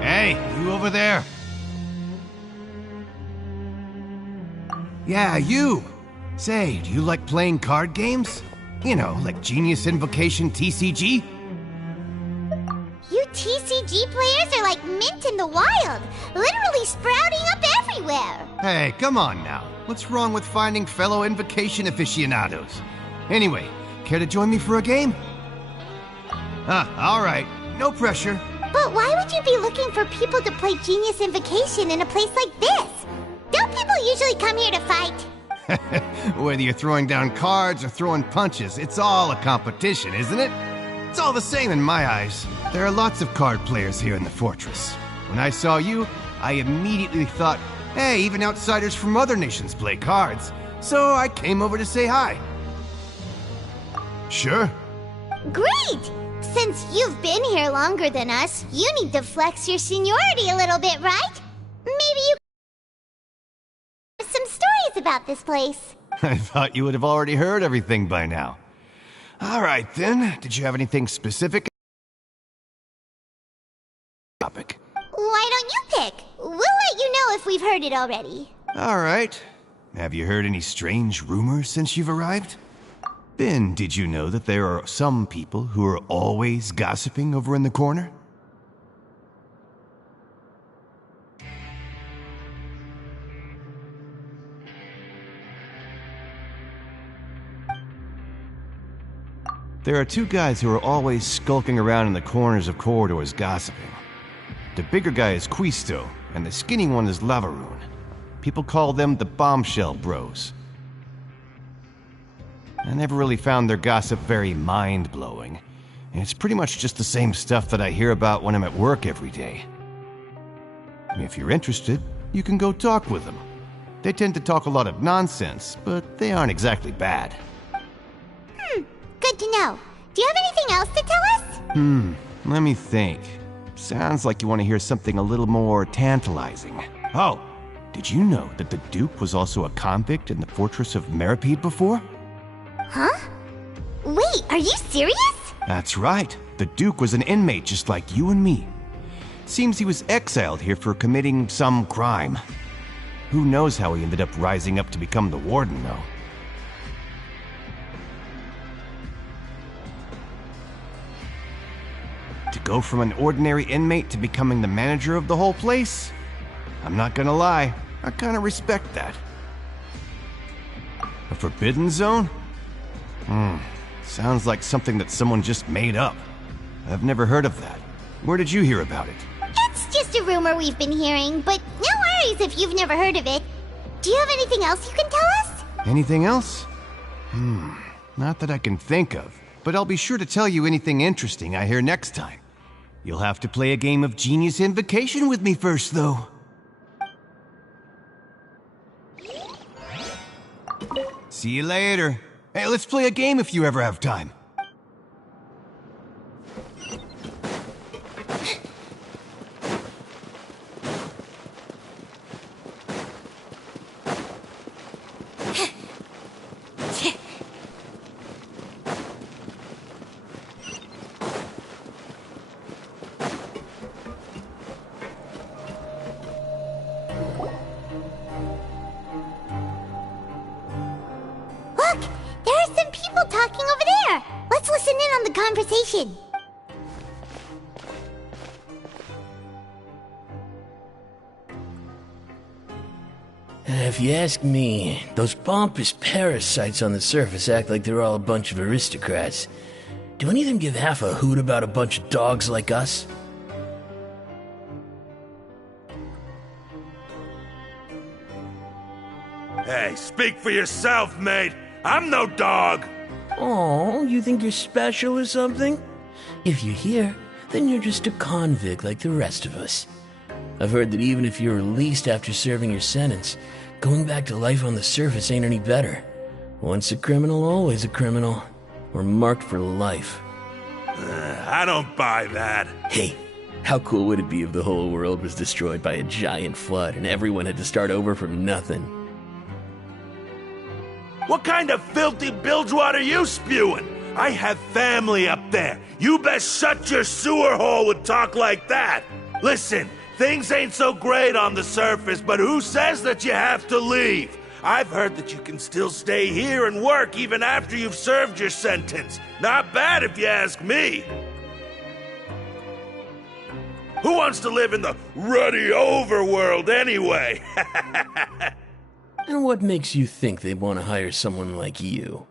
Hey, you over there? Yeah, you! Say, do you like playing card games? You know, like Genius Invocation TCG? You TCG players are like mint in the wild, literally sprouting up everywhere. Hey, come on now. What's wrong with finding fellow Invocation aficionados? Anyway, care to join me for a game? All right. No pressure. But why would you be looking for people to play Genius Invocation in a place like this? Don't people usually come here to fight? Whether you're throwing down cards or throwing punches, it's all a competition, isn't it? It's all the same in my eyes. There are lots of card players here in the fortress. When I saw you, I immediately thought, hey, even outsiders from other nations play cards. So I came over to say hi. Sure. Great! Since you've been here longer than us, you need to flex your seniority a little bit, right? Maybe you can some stories about this place. I thought you would have already heard everything by now. All right, then. Did you have anything specific? Topic. Why don't you pick? We'll let you know if we've heard it already. All right. Have you heard any strange rumors since you've arrived? Ben, did you know that there are some people who are always gossiping over in the corner? There are two guys who are always skulking around in the corners of corridors gossiping. The bigger guy is Quisto, and the skinny one is Lavaroon. People call them the Bombshell Bros. I never really found their gossip very mind-blowing. It's pretty much just the same stuff that I hear about when I'm at work every day. If you're interested, you can go talk with them. They tend to talk a lot of nonsense, but they aren't exactly bad. Good to know. Do you have anything else to tell us? Let me think. Sounds like you want to hear something a little more tantalizing. Oh, did you know that the Duke was also a convict in the fortress of Meripede before? Huh? Wait, are you serious? That's right. The Duke was an inmate just like you and me. Seems he was exiled here for committing some crime. Who knows how he ended up rising up to become the warden, though. To go from an ordinary inmate to becoming the manager of the whole place? I'm not gonna lie, I kinda respect that. A forbidden zone? Sounds like something that someone just made up. I've never heard of that. Where did you hear about it? It's just a rumor we've been hearing, but no worries if you've never heard of it. Do you have anything else you can tell us? Anything else? Not that I can think of, but I'll be sure to tell you anything interesting I hear next time. You'll have to play a game of Genius Invocation with me first, though. See you later. Hey, let's play a game if you ever have time. conversation. If you ask me, those pompous parasites on the surface act like they're all a bunch of aristocrats. Do any of them give half a hoot about a bunch of dogs like us? Hey, speak for yourself, mate. I'm no dog. Oh, you think you're special or something? If you're here, then you're just a convict like the rest of us. I've heard that even if you're released after serving your sentence, going back to life on the surface ain't any better. Once a criminal, always a criminal. We're marked for life. I don't buy that. Hey, how cool would it be if the whole world was destroyed by a giant flood and everyone had to start over from nothing? What kind of filthy bilgewater are you spewing? I have family up there. You best shut your sewer hole with talk like that. Listen, things ain't so great on the surface, but who says that you have to leave? I've heard that you can still stay here and work even after you've served your sentence. Not bad if you ask me. Who wants to live in the ruddy overworld anyway? And what makes you think they want to hire someone like you?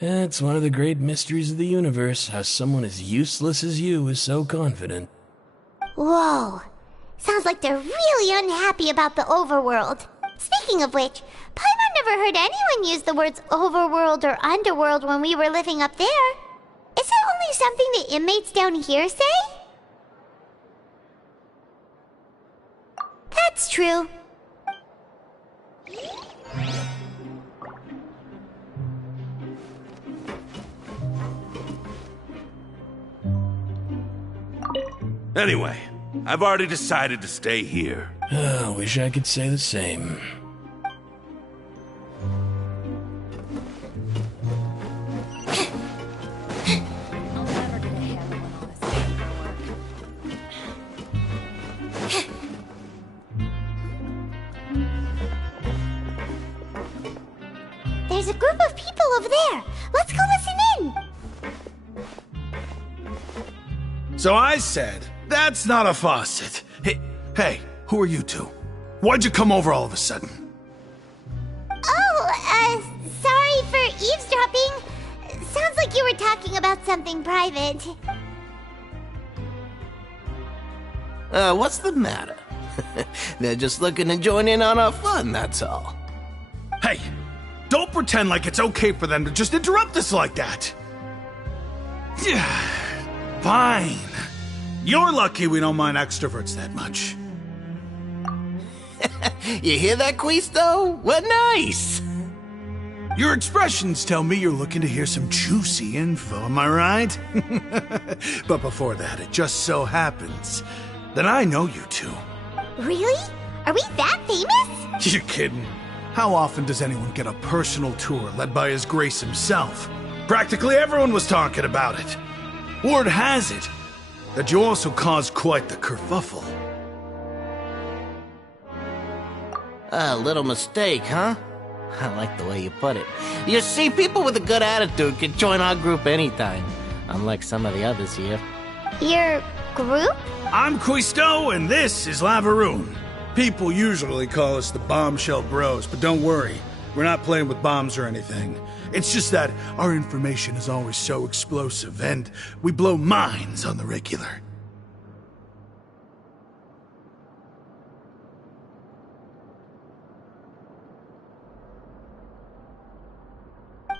It's one of the great mysteries of the universe, how someone as useless as you is so confident. Whoa. Sounds like they're really unhappy about the overworld. Speaking of which, Paimon never heard anyone use the words overworld or underworld when we were living up there. Is it only something the inmates down here say? That's true. Anyway, I've already decided to stay here. Wish I could say the same. There's a group of people over there. Let's go listen in. So I said, that's not a faucet. Hey, who are you two? Why'd you come over all of a sudden? Oh, sorry for eavesdropping. Sounds like you were talking about something private. What's the matter? They're just looking to join in on our fun, that's all. Hey, don't pretend like it's okay for them to just interrupt us like that. Fine. You're lucky we don't mind extroverts that much. You hear that, Quisto? What nice! Your expressions tell me you're looking to hear some juicy info, am I right? But before that, it just so happens that I know you two. Really? Are we that famous? You're kidding. How often does anyone get a personal tour led by His Grace himself? Practically everyone was talking about it. Word has it that you also caused quite the kerfuffle. A little mistake, huh? I like the way you put it. You see, people with a good attitude can join our group anytime, unlike some of the others here. Your group? I'm Quisto, and this is Lavaroon. People usually call us the Bombshell Bros, but don't worry, we're not playing with bombs or anything. It's just that our information is always so explosive, and we blow minds on the regular.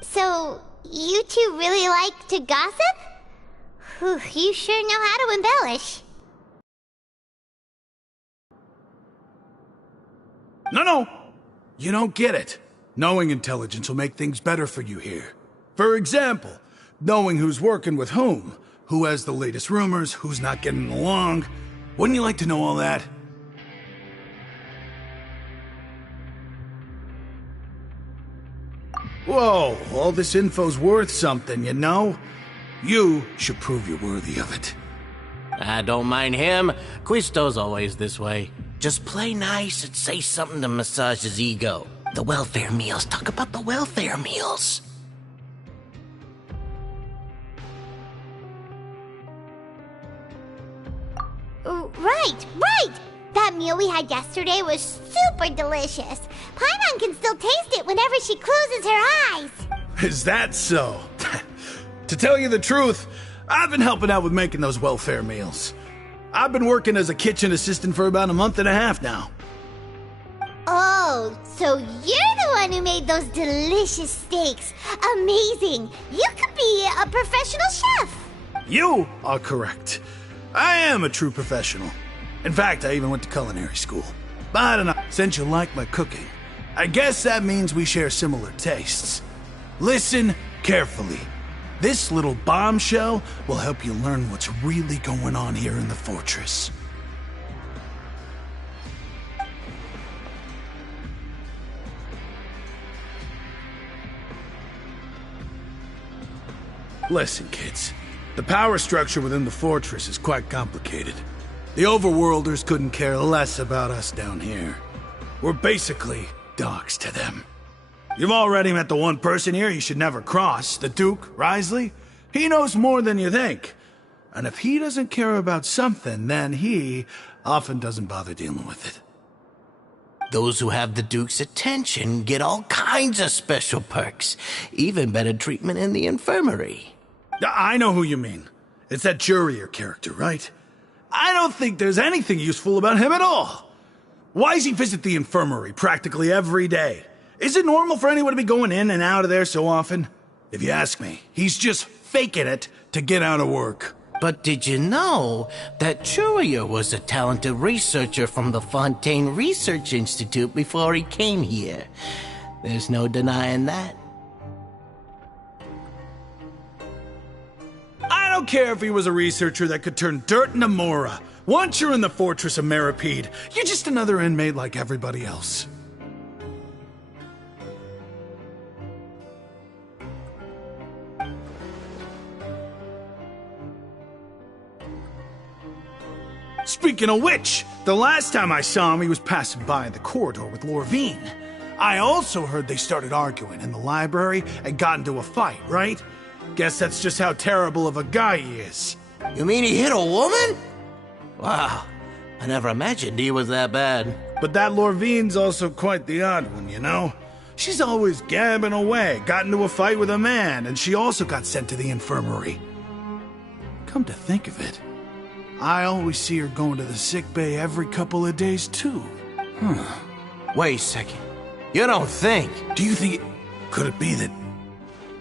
So, you two really like to gossip? Whew, you sure know how to embellish. No, you don't get it. Knowing intelligence will make things better for you here. For example, knowing who's working with whom, who has the latest rumors, who's not getting along. Wouldn't you like to know all that? Whoa, all this info's worth something, you know? You should prove you're worthy of it. I don't mind him. Quisto's always this way. Just play nice and say something to massage his ego. The welfare meals. Talk about the welfare meals. Right, right! That meal we had yesterday was super delicious. Paimon can still taste it whenever she closes her eyes. Is that so? To tell you the truth, I've been helping out with making those welfare meals. I've been working as a kitchen assistant for about a month and a half now. Oh, so you're the one who made those delicious steaks. Amazing! You could be a professional chef. You are correct. I am a true professional. In fact, I even went to culinary school. But I don't know, since you like my cooking, I guess that means we share similar tastes. Listen carefully. This little bombshell will help you learn what's really going on here in the fortress. Listen, kids. The power structure within the fortress is quite complicated. The Overworlders couldn't care less about us down here. We're basically dogs to them. You've already met the one person here you should never cross, the Duke, Risley. He knows more than you think. And if he doesn't care about something, then he often doesn't bother dealing with it. Those who have the Duke's attention get all kinds of special perks, even better treatment in the infirmary. I know who you mean. It's that Jurier character, right? I don't think there's anything useful about him at all. Why does he visit the infirmary practically every day? Is it normal for anyone to be going in and out of there so often? If you ask me, he's just faking it to get out of work. But did you know that Jurier was a talented researcher from the Fontaine Research Institute before he came here? There's no denying that. I don't care if he was a researcher that could turn dirt into Mora. Once you're in the fortress of Meripede, you're just another inmate like everybody else. Speaking of which, the last time I saw him, he was passing by in the corridor with Lorvine. I also heard they started arguing in the library and got into a fight, right? Guess that's just how terrible of a guy he is. You mean he hit a woman? Wow, I never imagined he was that bad. But that Lorvine's also quite the odd one, you know? She's always gabbing away, got into a fight with a man, and she also got sent to the infirmary. Come to think of it, I always see her going to the sick bay every couple of days, too. Wait a second. You don't think? Do you think could it be that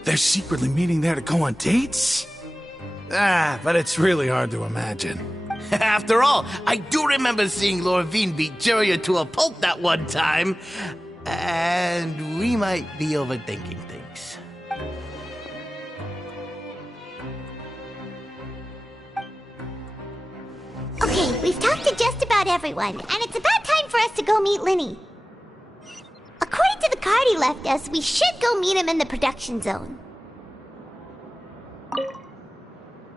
they're secretly meeting there to go on dates? But it's really hard to imagine. After all, I do remember seeing Lorvine beat Jurier to a pulp that one time. And we might be overthinking things. Okay, we've talked to just about everyone, and it's about time for us to go meet Linny. According to the card he left us, we should go meet him in the production zone.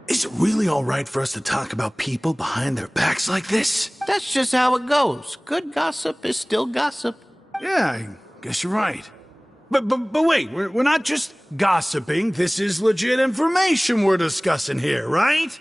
Is it really all right for us to talk about people behind their backs like this? That's just how it goes. Good gossip is still gossip. Yeah, I guess you're right. But wait, we're not just gossiping. This is legit information we're discussing here, right?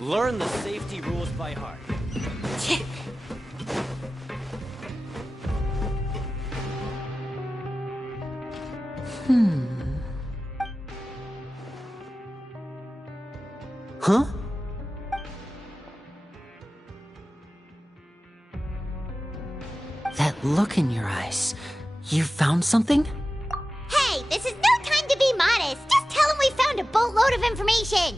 Learn the safety rules by heart. Huh? That look in your eyes. You found something? Hey, this is no time to be modest. Just tell him we found a boatload of information.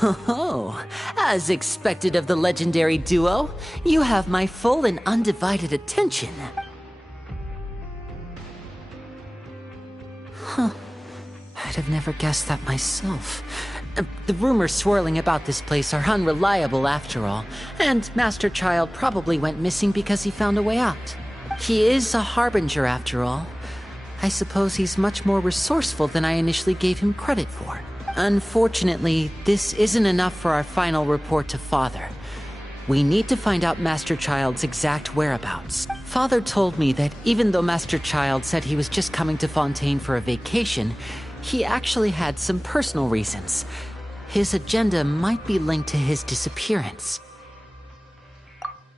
Oh, as expected of the legendary duo, you have my full and undivided attention. Huh. I'd have never guessed that myself. The rumors swirling about this place are unreliable after all, and Master Child probably went missing because he found a way out. He is a harbinger after all. I suppose he's much more resourceful than I initially gave him credit for. Unfortunately, this isn't enough for our final report to Father. We need to find out Master Child's exact whereabouts. Father told me that even though Master Child said he was just coming to Fontaine for a vacation, he actually had some personal reasons. His agenda might be linked to his disappearance.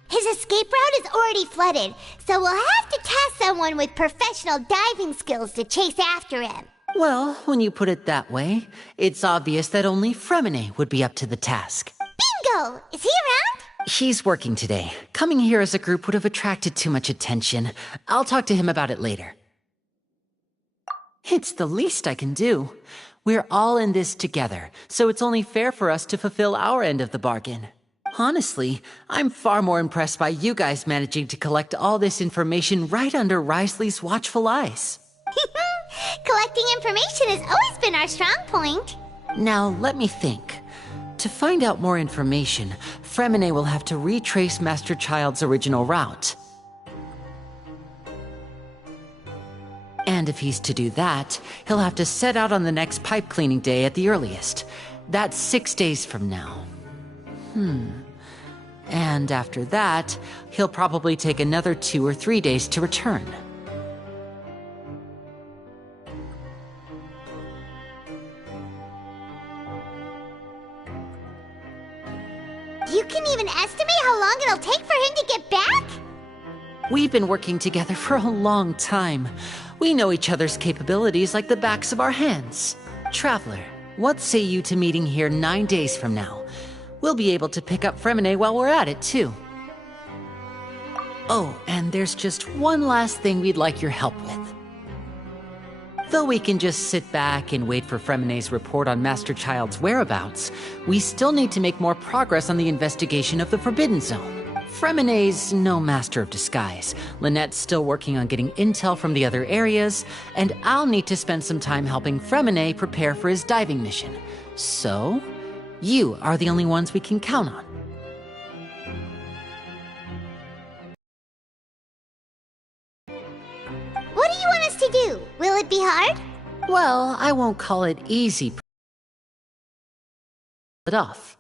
His escape route is already flooded, so we'll have to task someone with professional diving skills to chase after him. Well, when you put it that way, it's obvious that only Fremine would be up to the task. Bingo! Is he around? He's working today. Coming here as a group would have attracted too much attention. I'll talk to him about it later. It's the least I can do. We're all in this together, so it's only fair for us to fulfill our end of the bargain. Honestly, I'm far more impressed by you guys managing to collect all this information right under Risley's watchful eyes. Collecting information has always been our strong point. Now, let me think. To find out more information, Fremine will have to retrace Master Child's original route. And if he's to do that, he'll have to set out on the next pipe cleaning day at the earliest. That's 6 days from now. And after that, he'll probably take another 2 or 3 days to return. You can even estimate how long it'll take for him to get back? We've been working together for a long time. We know each other's capabilities like the backs of our hands. Traveler, what say you to meeting here 9 days from now? We'll be able to pick up Fremine while we're at it, too. Oh, and there's just one last thing we'd like your help with. Though we can just sit back and wait for Fremine's report on Master Child's whereabouts, we still need to make more progress on the investigation of the Forbidden Zone. Fremine's no master of disguise, Lynette's still working on getting intel from the other areas, and I'll need to spend some time helping Fremine prepare for his diving mission. So, you are the only ones we can count on. What do you want us to do? Will it be hard? Well, I won't call it easy. It off.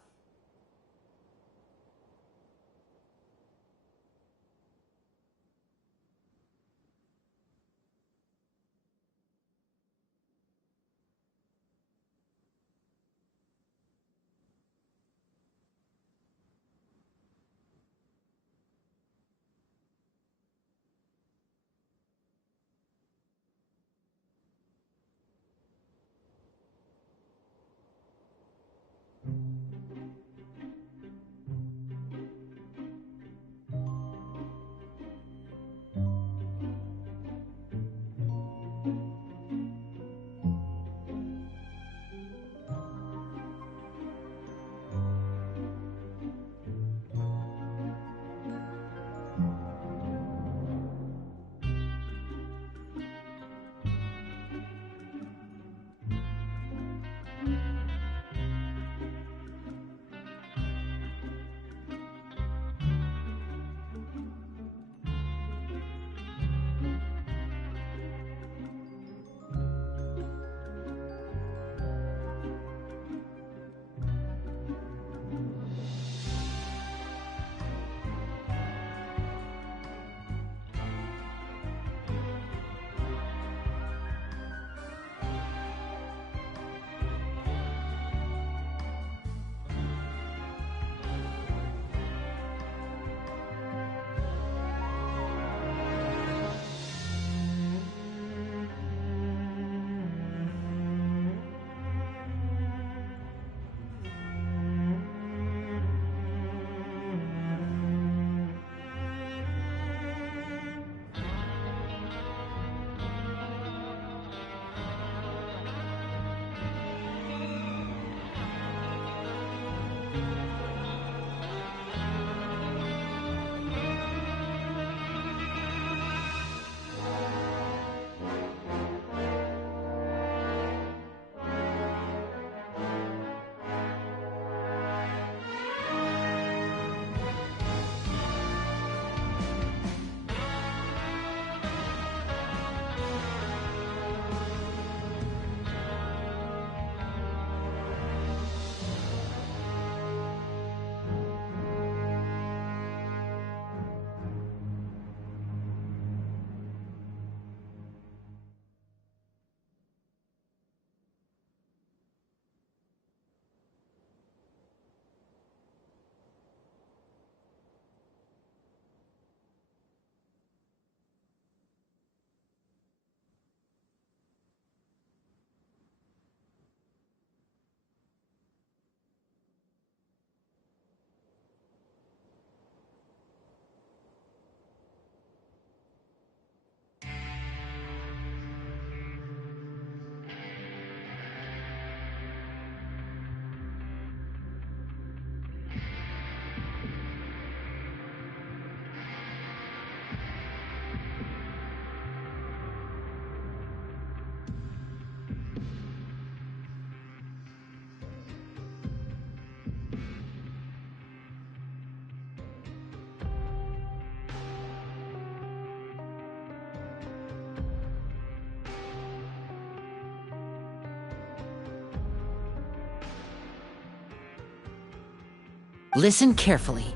Listen carefully.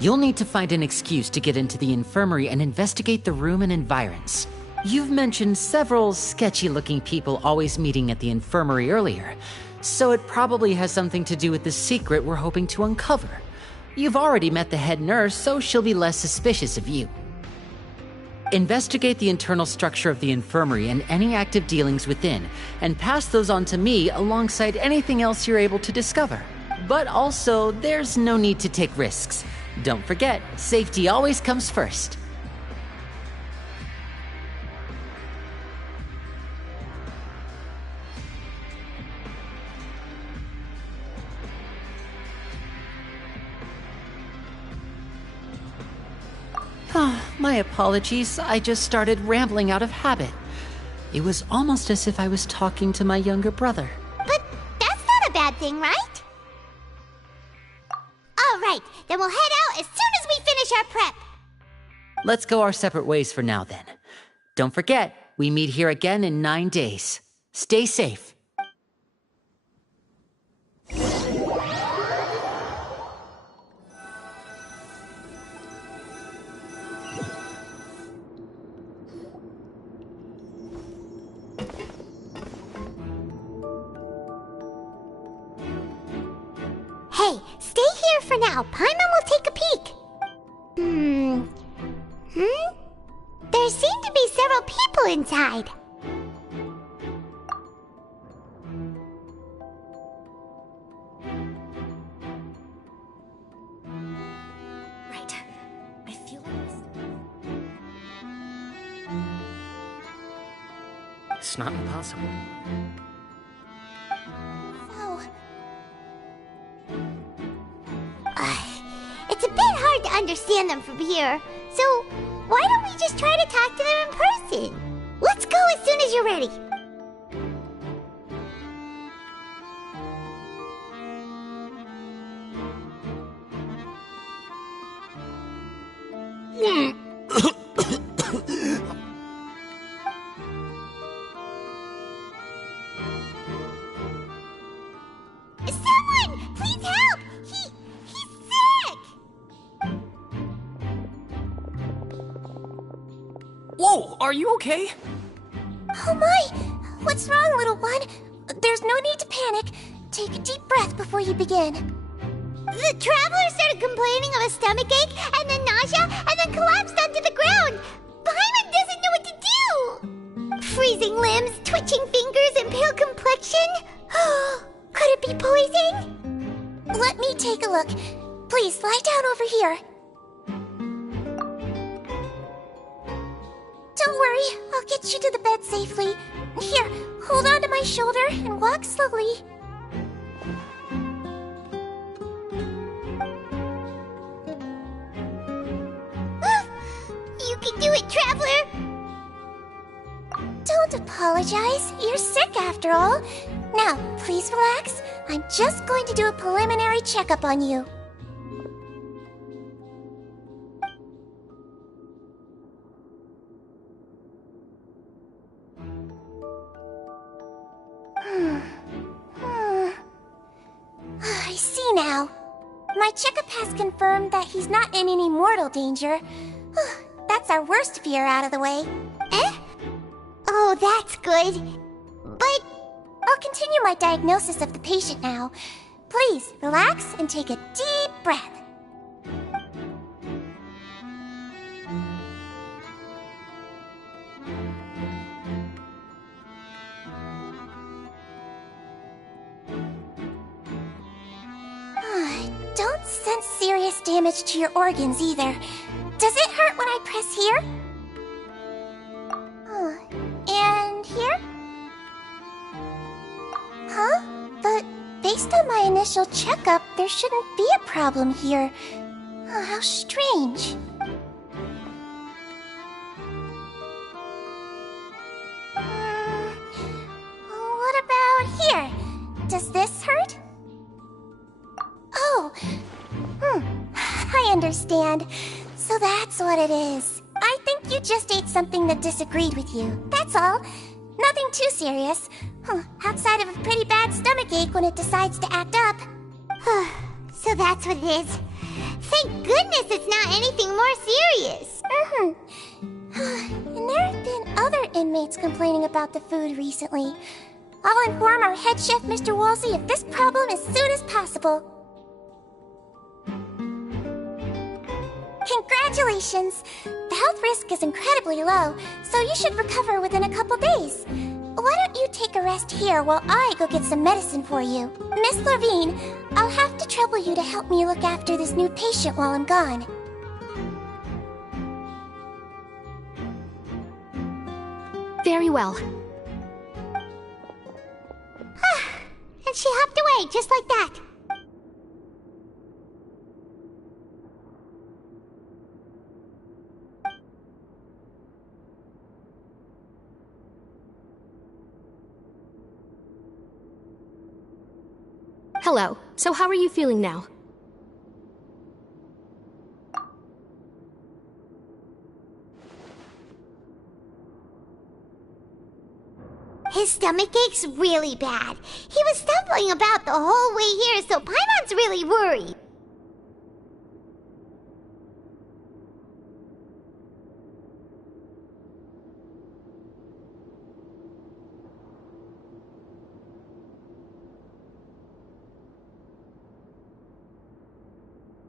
You'll need to find an excuse to get into the infirmary and investigate the room and environs. You've mentioned several sketchy-looking people always meeting at the infirmary earlier, so it probably has something to do with the secret we're hoping to uncover. You've already met the head nurse, so she'll be less suspicious of you. Investigate the internal structure of the infirmary and any active dealings within, and pass those on to me alongside anything else you're able to discover. But also, there's no need to take risks. Don't forget, safety always comes first. My apologies, I just started rambling out of habit. It was almost as if I was talking to my younger brother. But that's not a bad thing, right? All right, then we'll head out as soon as we finish our prep. Let's go our separate ways for now, then. Don't forget, we meet here again in 9 days. Stay safe. Hey, stay here for now. Paimon will take a peek. There seem to be several people inside. Right. I feel like this. It's not impossible. It's a bit hard to understand them from here, so why don't we just try to talk to them in person? Let's go as soon as you're ready. Someone, please help! He's sick! Whoa, are you okay? Oh my! What's wrong, little one? There's no need to panic. Take a deep breath before you begin. The traveler started complaining of a stomachache, and then nausea, and then collapsed onto the ground. Paimon doesn't know what to do. Freezing limbs, twitching fingers, and pale complexion. Could it be poison? Let me take a look. Please, lie down over here. Don't worry, I'll get you to the bed safely. Here, hold on to my shoulder and walk slowly. You can do it, traveler! Don't apologize. You're sick after all. Now, please relax. I'm just going to do a preliminary checkup on you. I see now. My checkup has confirmed that he's not in any mortal danger. That's our worst fear out of the way. Eh? Oh, that's good. But I'll continue my diagnosis of the patient now. Please, relax and take a deep breath. Don't sense serious damage to your organs either. Does it hurt when I press here? And here? Huh? But based on my initial checkup, there shouldn't be a problem here. Oh, how strange. What about here? Does this hurt? Oh, I understand. So that's what it is. I think you just ate something that disagreed with you. That's all. Nothing too serious. Outside of a pretty bad stomachache when it decides to act up. so that's what it is. Thank goodness it's not anything more serious. And there have been other inmates complaining about the food recently. I'll inform our head chef, Mr. Woolsey, of this problem as soon as possible. Congratulations! The health risk is incredibly low, so you should recover within a couple days. Why don't you take a rest here while I go get some medicine for you? Miss Levine, I'll have to trouble you to help me look after this new patient while I'm gone. Very well. And she hopped away just like that. Hello. So how are you feeling now? His stomach ache's really bad. He was stumbling about the whole way here, so Paimon's really worried.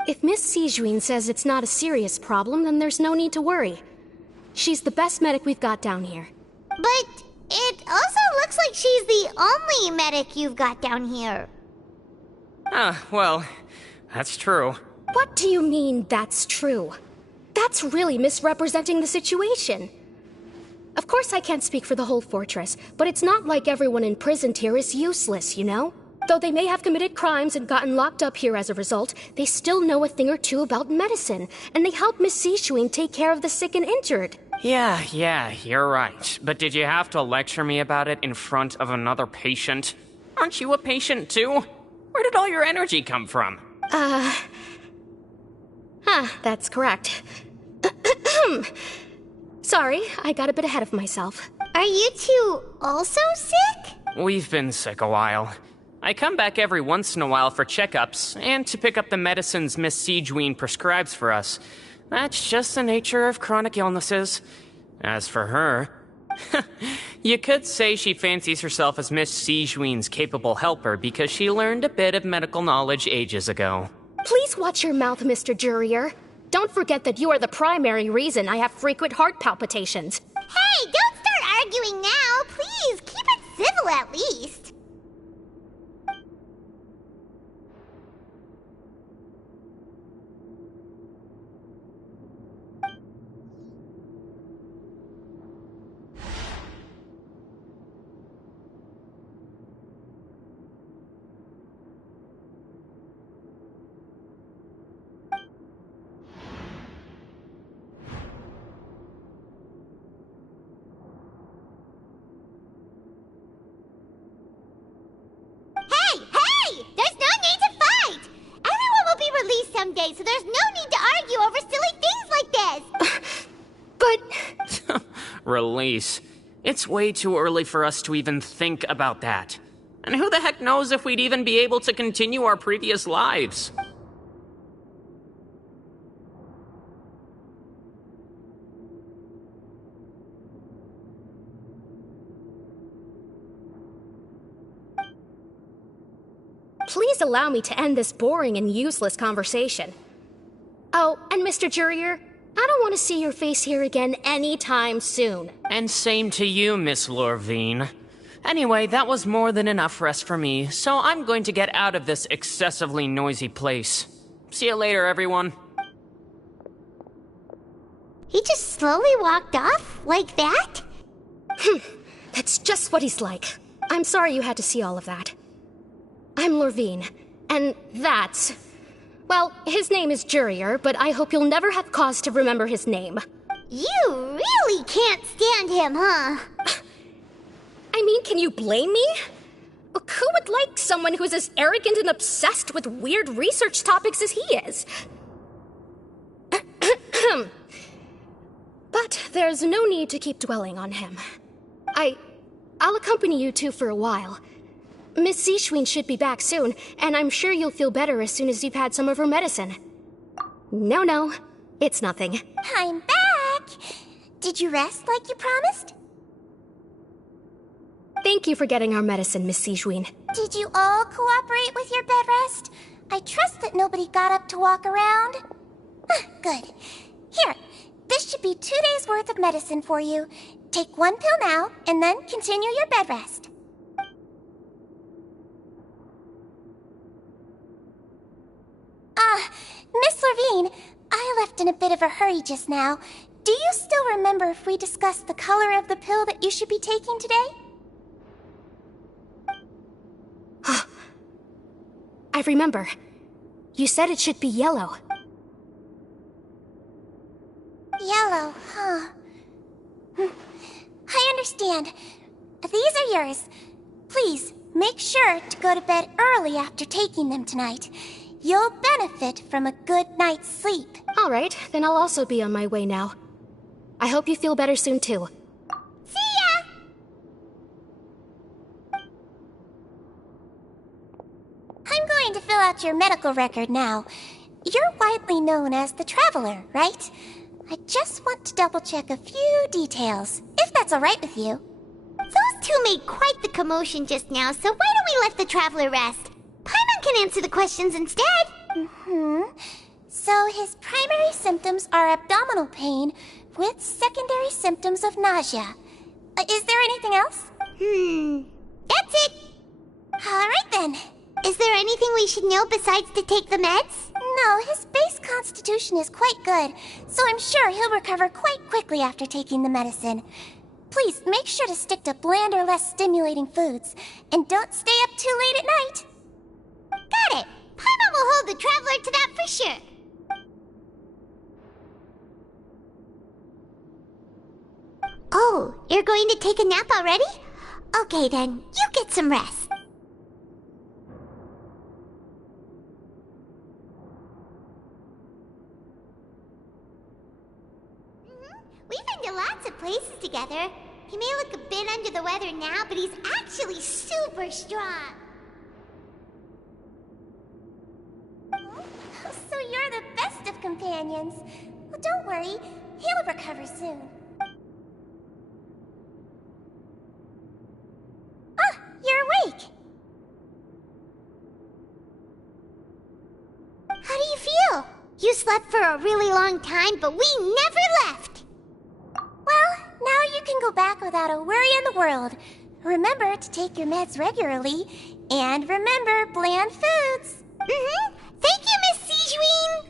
If Miss Sijuin says it's not a serious problem, then there's no need to worry. She's the best medic we've got down here. But it also looks like she's the only medic you've got down here. Well, that's true. What do you mean, that's true? That's really misrepresenting the situation. Of course I can't speak for the whole fortress, but it's not like everyone imprisoned here is useless, you know? Though they may have committed crimes and gotten locked up here as a result, they still know a thing or two about medicine, and they help Miss Sijuin take care of the sick and injured. Yeah, you're right. But did you have to lecture me about it in front of another patient? Aren't you a patient too? Where did all your energy come from? That's correct. Sorry, I got a bit ahead of myself. Are you two also sick? We've been sick a while. I come back every once in a while for checkups, and to pick up the medicines Miss Sijuin prescribes for us. That's just the nature of chronic illnesses. As for her, you could say she fancies herself as Miss Sijuin's capable helper because she learned a bit of medical knowledge ages ago. Please watch your mouth, Mr. Jurier. Don't forget that you are the primary reason I have frequent heart palpitations. Hey, don't start arguing now. Please, keep it civil at least. Someday, so there's no need to argue over silly things like this. But... Release. It's way too early for us to even think about that. And who the heck knows if we'd even be able to continue our previous lives? Please allow me to end this boring and useless conversation. Oh, and Mr. Jurier, I don't want to see your face here again anytime soon. And same to you, Miss Lorvine. Anyway, that was more than enough rest for me, so I'm going to get out of this excessively noisy place. See you later, everyone. He just slowly walked off like that? That's just what he's like. I'm sorry you had to see all of that. I'm Lorvine, and that's... Well, his name is Jurier, but I hope you'll never have cause to remember his name. You really can't stand him, huh? I mean, can you blame me? Who would like someone who's as arrogant and obsessed with weird research topics as he is? But there's no need to keep dwelling on him. I'll accompany you two for a while. Miss Sijuin should be back soon, and I'm sure you'll feel better as soon as you've had some of her medicine. No, it's nothing. I'm back! Did you rest like you promised? Thank you for getting our medicine, Miss Sijuin. Did you all cooperate with your bed rest? I trust that nobody got up to walk around. Good. Here, this should be 2 days' worth of medicine for you. Take 1 pill now, and then continue your bed rest. Miss Levine, I left in a bit of a hurry just now. Do you still remember if we discussed the color of the pill that you should be taking today? I remember. You said it should be yellow. Yellow, huh? I understand. These are yours. Please, make sure to go to bed early after taking them tonight. You'll benefit from a good night's sleep. All right, then I'll also be on my way now. I hope you feel better soon, too. See ya! I'm going to fill out your medical record now. You're widely known as the Traveler, right? I just want to double-check a few details, if that's all right with you. Those two made quite the commotion just now, so why don't we let the Traveler rest? Paimon can answer the questions instead. So his primary symptoms are abdominal pain with secondary symptoms of nausea. Is there anything else? That's it. All right then. Is there anything we should know besides to take the meds? No, his base constitution is quite good, so I'm sure he'll recover quite quickly after taking the medicine. Please make sure to stick to bland or less stimulating foods, and don't stay up too late at night. Got it. Paimon will hold the Traveler to that for sure. Oh, you're going to take a nap already? Okay then, you get some rest. We've been to lots of places together. He may look a bit under the weather now, but he's actually super strong. So you're the best of companions. Well, don't worry, he'll recover soon. You're awake. How do you feel? You slept for a really long time, but we never left. Well, now you can go back without a worry in the world. Remember to take your meds regularly, and remember bland foods. Thank you, Miss Sijuin.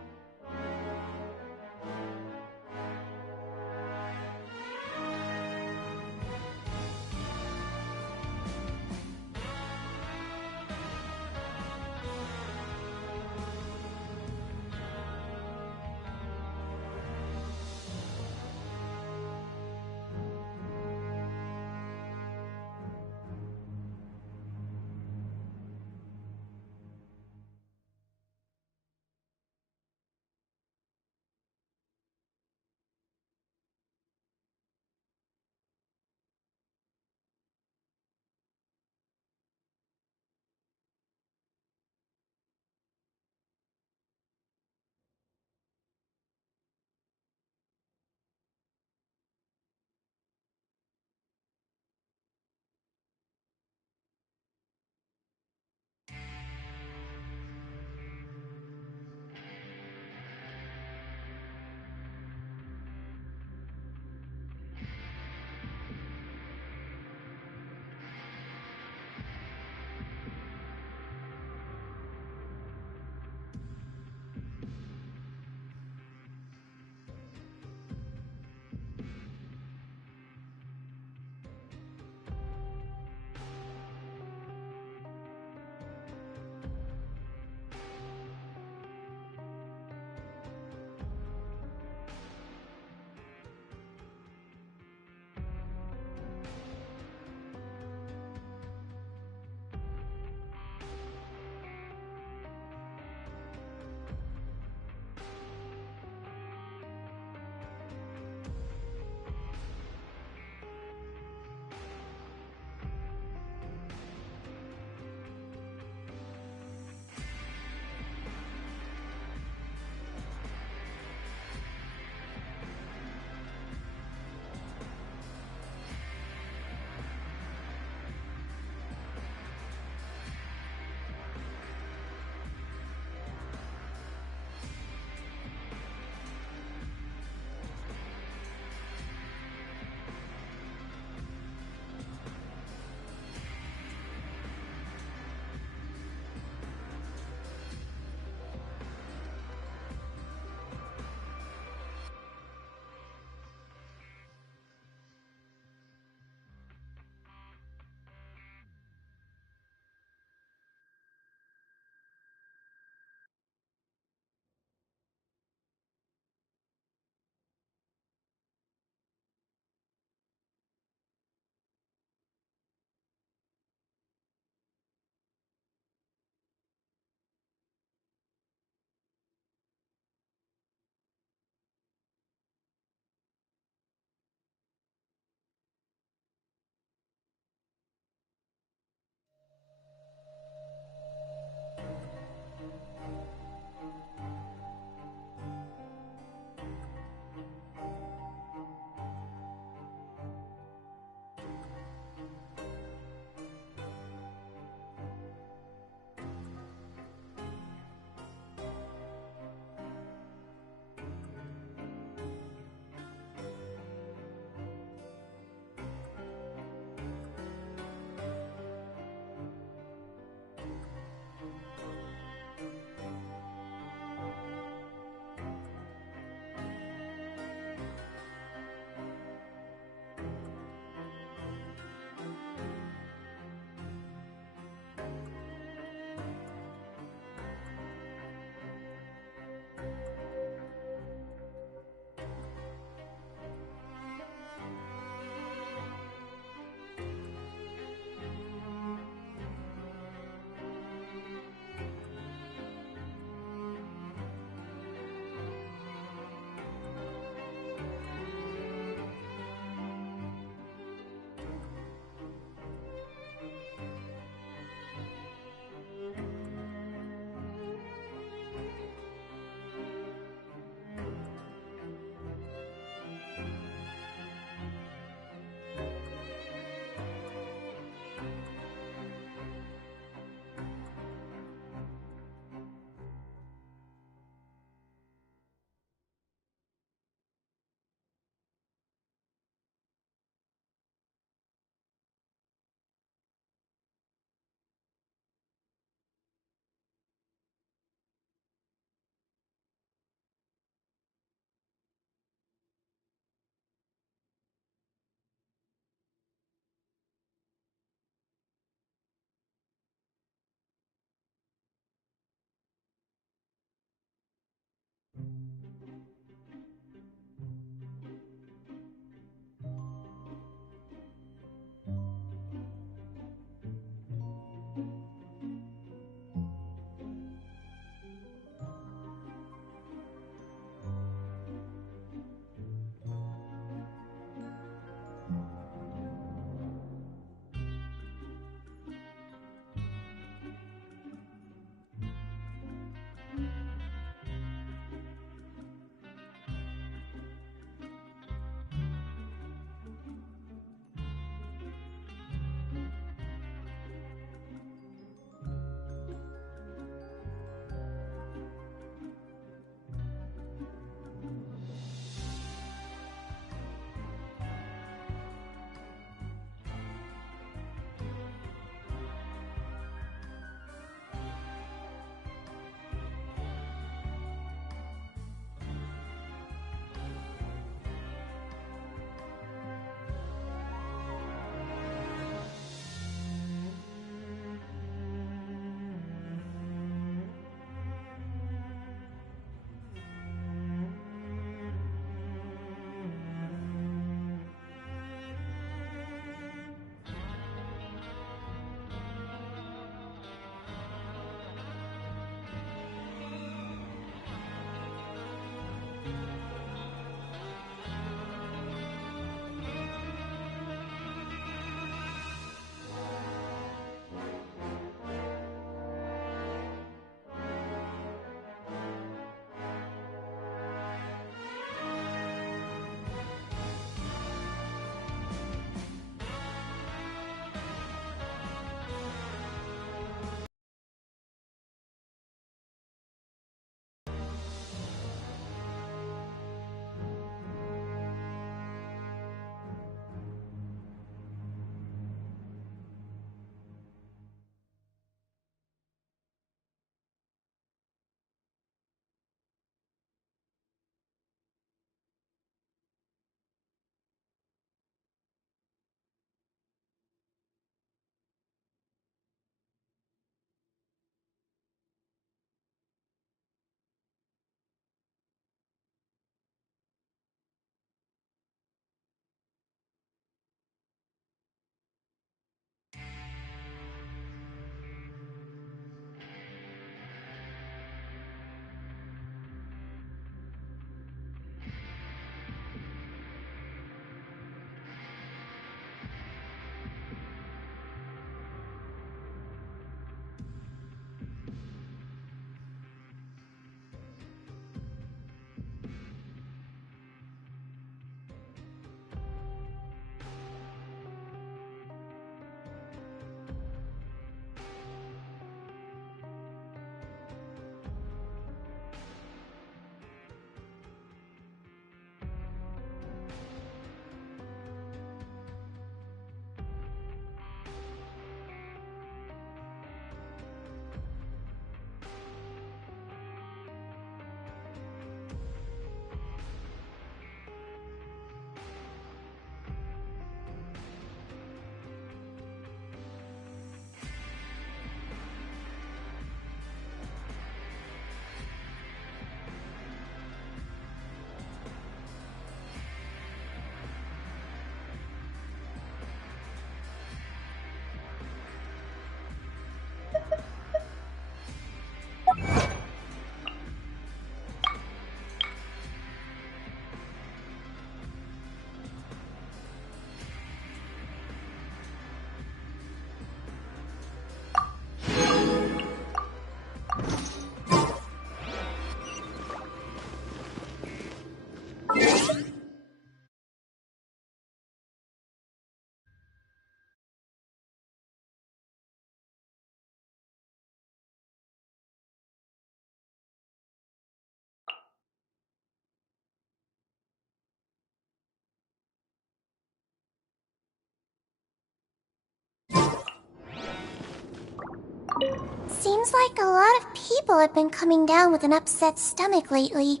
Seems like a lot of people have been coming down with an upset stomach lately.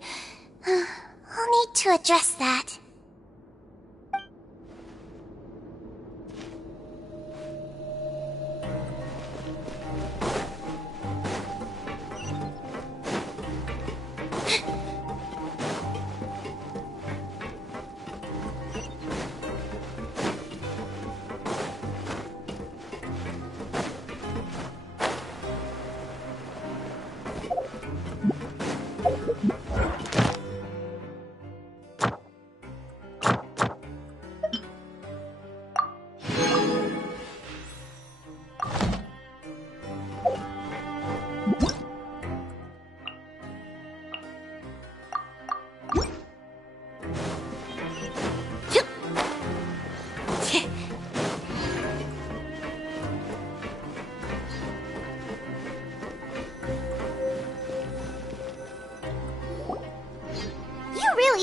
I'll need to address that.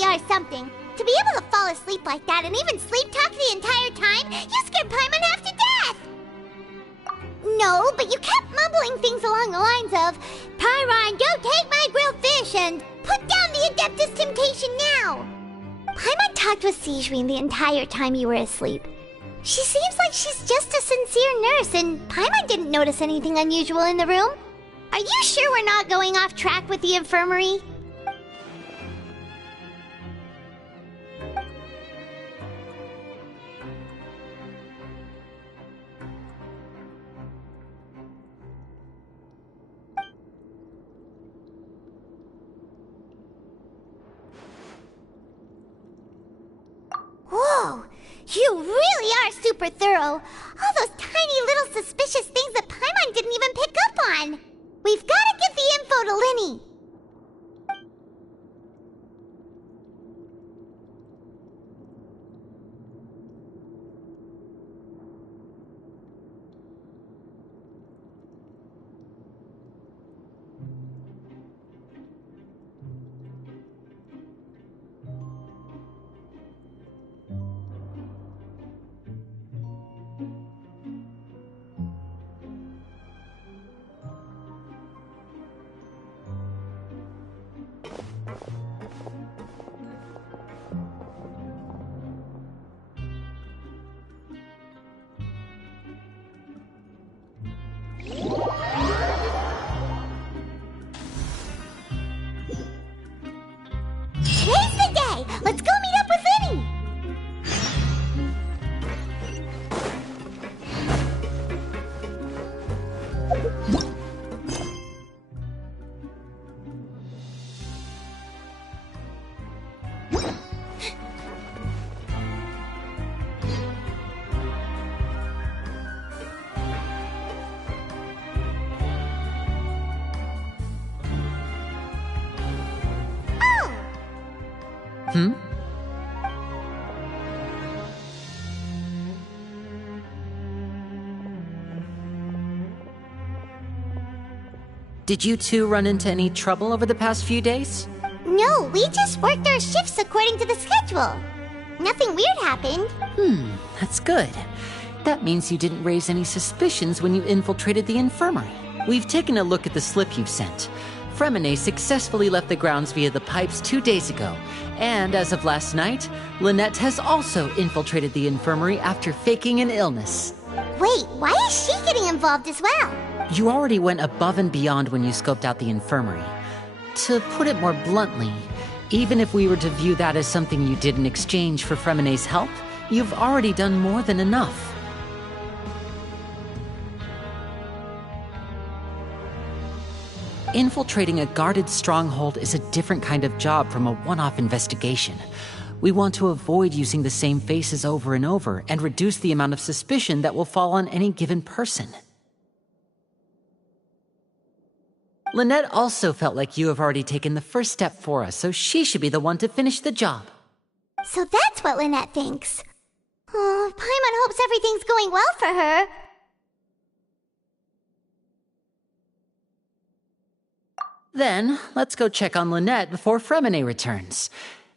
Are something. To be able to fall asleep like that and even sleep talk the entire time, you scared Paimon half to death! No, but you kept mumbling things along the lines of, Pyron, don't take my grilled fish, and put down the Adeptus Temptation now! Paimon talked with Sigewinne the entire time you were asleep. She seems like she's just a sincere nurse, and Paimon didn't notice anything unusual in the room. Are you sure we're not going off track with the infirmary? Whoa! You really are super thorough! All those tiny little suspicious things that Paimon didn't even pick up on! We've gotta get the info to Linny! Today's the day! Let's go meet up with Linny! Hmm? Did you two run into any trouble over the past few days? No, we just worked our shifts according to the schedule. Nothing weird happened. That's good. That means you didn't raise any suspicions when you infiltrated the infirmary. We've taken a look at the slip you've sent. Fremine successfully left the grounds via the pipes 2 days ago, and as of last night, Lynette has also infiltrated the infirmary after faking an illness. Wait, why is she getting involved as well? You already went above and beyond when you scoped out the infirmary. To put it more bluntly, even if we were to view that as something you did in exchange for Fremine's help, you've already done more than enough. Infiltrating a guarded stronghold is a different kind of job from a one-off investigation. We want to avoid using the same faces over and over and reduce the amount of suspicion that will fall on any given person. Lynette also felt like you have already taken the first step for us, so she should be the one to finish the job. So that's what Lynette thinks. Oh, Paimon hopes everything's going well for her. Then, let's go check on Lynette before Fremine returns.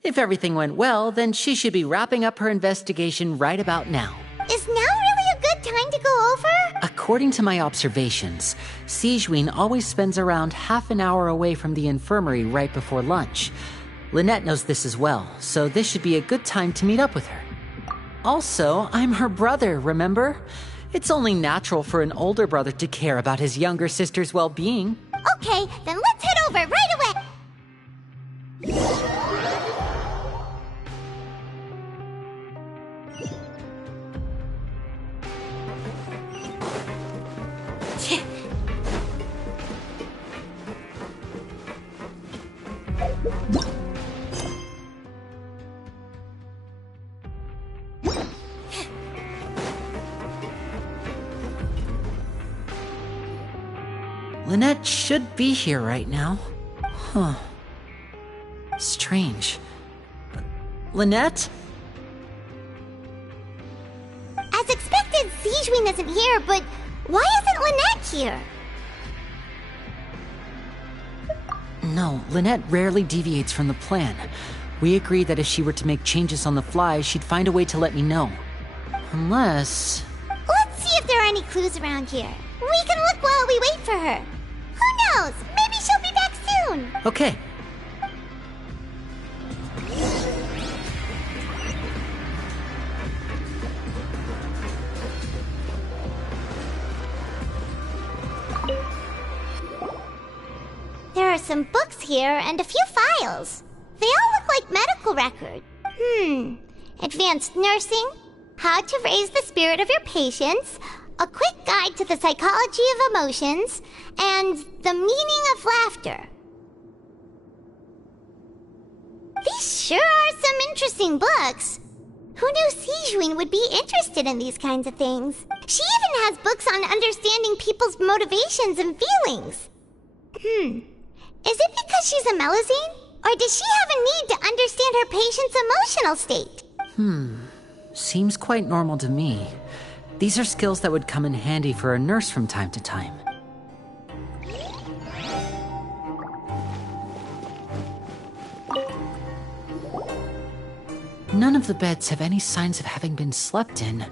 If everything went well, then she should be wrapping up her investigation right about now. Is now really a good time to go over? Of According to my observations, Sigewinne always spends around half an hour away from the infirmary right before lunch. Lynette knows this as well, so this should be a good time to meet up with her. Also, I'm her brother, remember? It's only natural for an older brother to care about his younger sister's well-being. Okay, then let's head over right away! Lynette should be here right now. Huh. Strange. Lynette? As expected, Sigewinne isn't here, but why isn't Lynette here? No, Lynette rarely deviates from the plan. We agreed that if she were to make changes on the fly, she'd find a way to let me know. Unless... Let's see if there are any clues around here. We can look while we wait for her. Who knows? Maybe she'll be back soon. Okay. There are some books here and a few files. They all look like medical records. Advanced nursing, how to raise the spirit of your patients, a quick guide to the psychology of emotions, and the meaning of laughter. These sure are some interesting books. Who knew Sigewinne would be interested in these kinds of things? She even has books on understanding people's motivations and feelings. Is it because she's a Melusine? Or does she have a need to understand her patient's emotional state? Seems quite normal to me. These are skills that would come in handy for a nurse from time to time. None of the beds have any signs of having been slept in.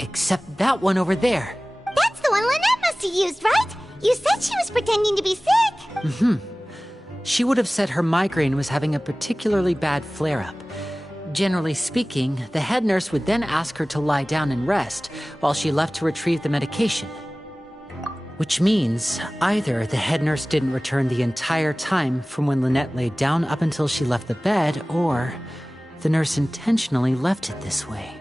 Except that one over there. That's the one Lynette must have used, right? You said she was pretending to be sick. She would have said her migraine was having a particularly bad flare-up. Generally speaking, the head nurse would then ask her to lie down and rest while she left to retrieve the medication. Which means either the head nurse didn't return the entire time from when Lynette laid down up until she left the bed, or the nurse intentionally left it this way.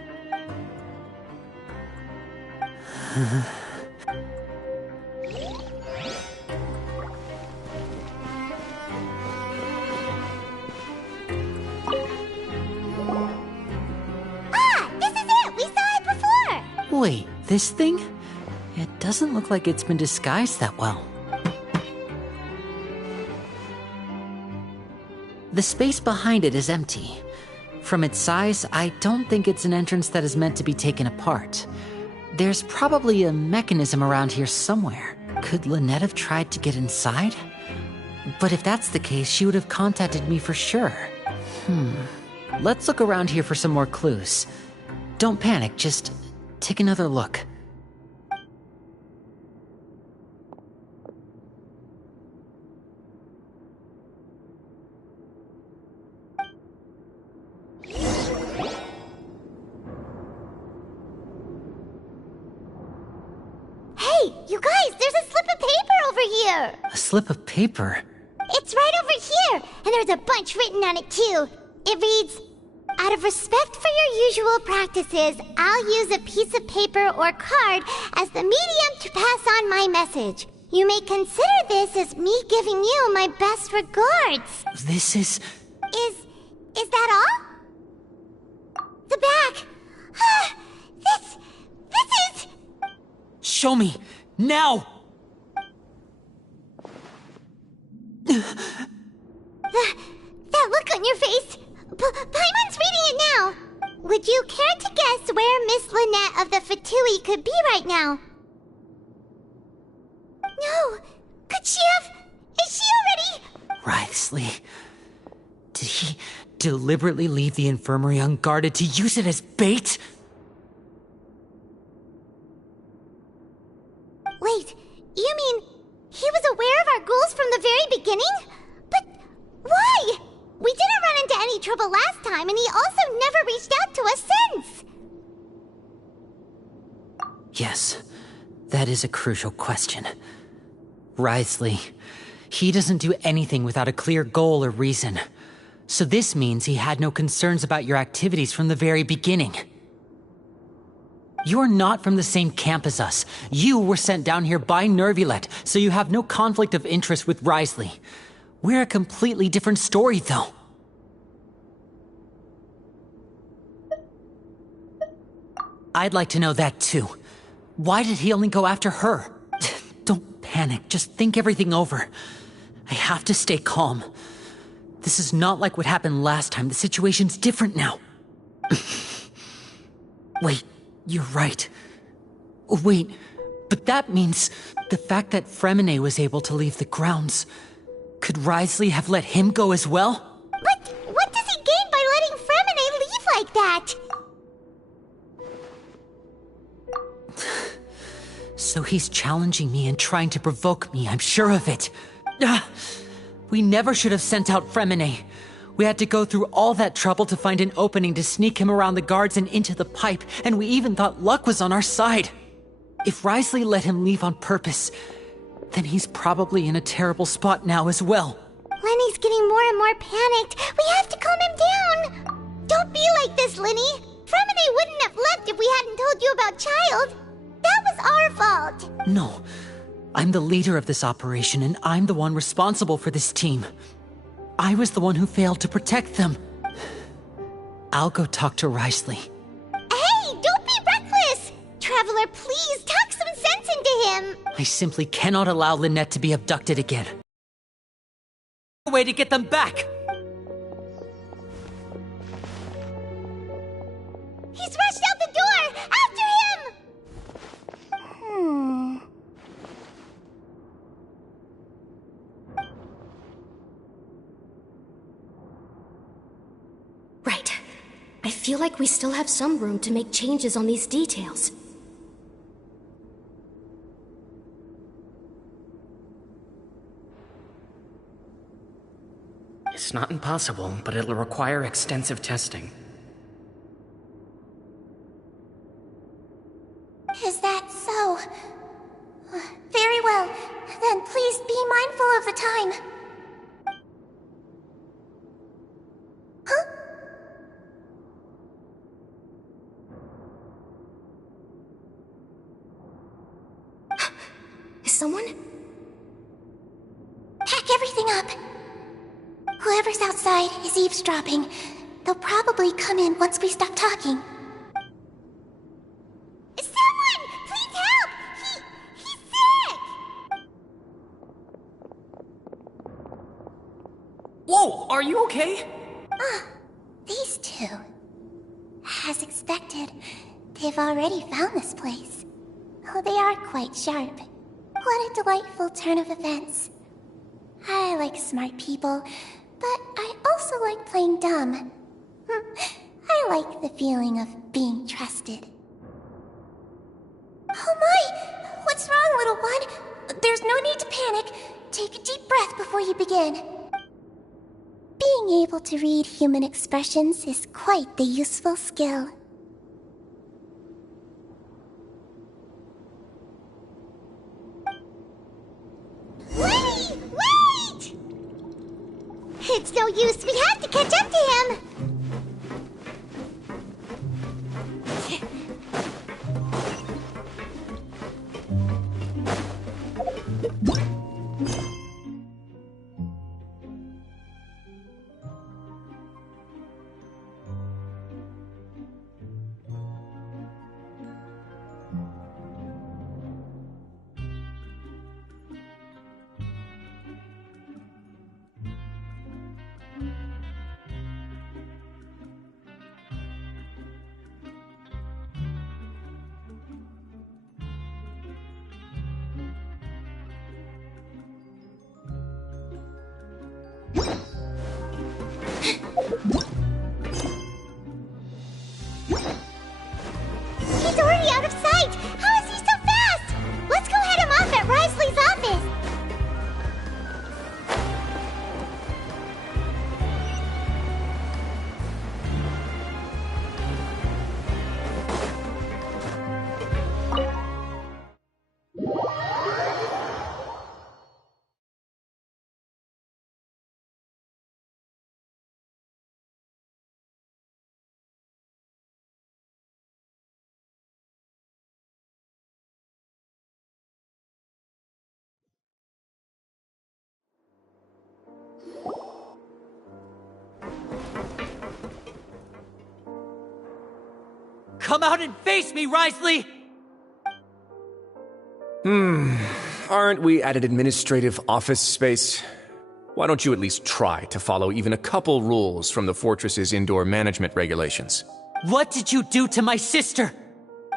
This is it! We saw it before! Wait, this thing? It doesn't look like it's been disguised that well. The space behind it is empty. From its size, I don't think it's an entrance that is meant to be taken apart. There's probably a mechanism around here somewhere. Could Lynette have tried to get inside? But if that's the case, she would have contacted me for sure. Let's look around here for some more clues. Don't panic, just take another look. Hey, you guys, there's a slip of paper over here! A slip of paper? It's right over here, and there's a bunch written on it too. It reads, "Out of respect for your usual practices, I'll use a piece of paper or card as the medium to pass on my message. You may consider this as me giving you my best regards." This is... Is that all? The back. This is... Show me! Now! That look on your face. Paimon's reading it now. Would you care to guess where Miss Lynette of the Fatui could be right now? No. Could she have... Is she already... Wriothesley. Did he deliberately leave the infirmary unguarded to use it as bait? beginning? But why? We didn't run into any trouble last time, and he also never reached out to us since. Yes, that is a crucial question. Wriothesley, he doesn't do anything without a clear goal or reason. So this means he had no concerns about your activities from the very beginning. You're not from the same camp as us. You were sent down here by Nervulet, so you have no conflict of interest with Wriothesley. We're a completely different story, though. I'd like to know that, too. Why did he only go after her? Don't panic, just think everything over. I have to stay calm. This is not like what happened last time. The situation's different now. Wait, you're right. Wait, but that means the fact that Fremine was able to leave the grounds. Could Wriothesley have let him go as well? But what does he gain by letting Fremine leave like that? So he's challenging me and trying to provoke me, I'm sure of it. We never should have sent out Fremine. We had to go through all that trouble to find an opening to sneak him around the guards and into the pipe, and we even thought luck was on our side. If Wriothesley let him leave on purpose, then he's probably in a terrible spot now as well. Lenny's getting more and more panicked. We have to calm him down. Don't be like this, Lenny. Fremine wouldn't have left if we hadn't told you about Child. That was our fault. No. I'm the leader of this operation, and I'm the one responsible for this team. I was the one who failed to protect them. I'll go talk to Wriothesley. Hey, don't be reckless! Traveler, please, talk some sense into him! I simply cannot allow Lynette to be abducted again. A way to get them back! He's rushed out the door! After him! Right. I feel like we still have some room to make changes on these details. It's not impossible, but it'll require extensive testing. Is that so? Very well. Then please be mindful of the time. Huh? Is someone? Pack everything up. Whoever's outside is eavesdropping. They'll probably come in once we stop talking. Someone! Please help! He's sick! Whoa, are you okay? These two. As expected, they've already found this place. Oh, they are quite sharp. What a delightful turn of events. I like smart people, but I also like playing dumb. I like the feeling of being trusted. Oh my! What's wrong, little one? There's no need to panic. Take a deep breath before you begin. Being able to read human expressions is quite the useful skill. Lenny! Wait! It's no use. We have to catch up to him. come out and face me, Risley! Aren't we at an administrative office space? Why don't you at least try to follow even a couple rules from the fortress's indoor management regulations? What did you do to my sister?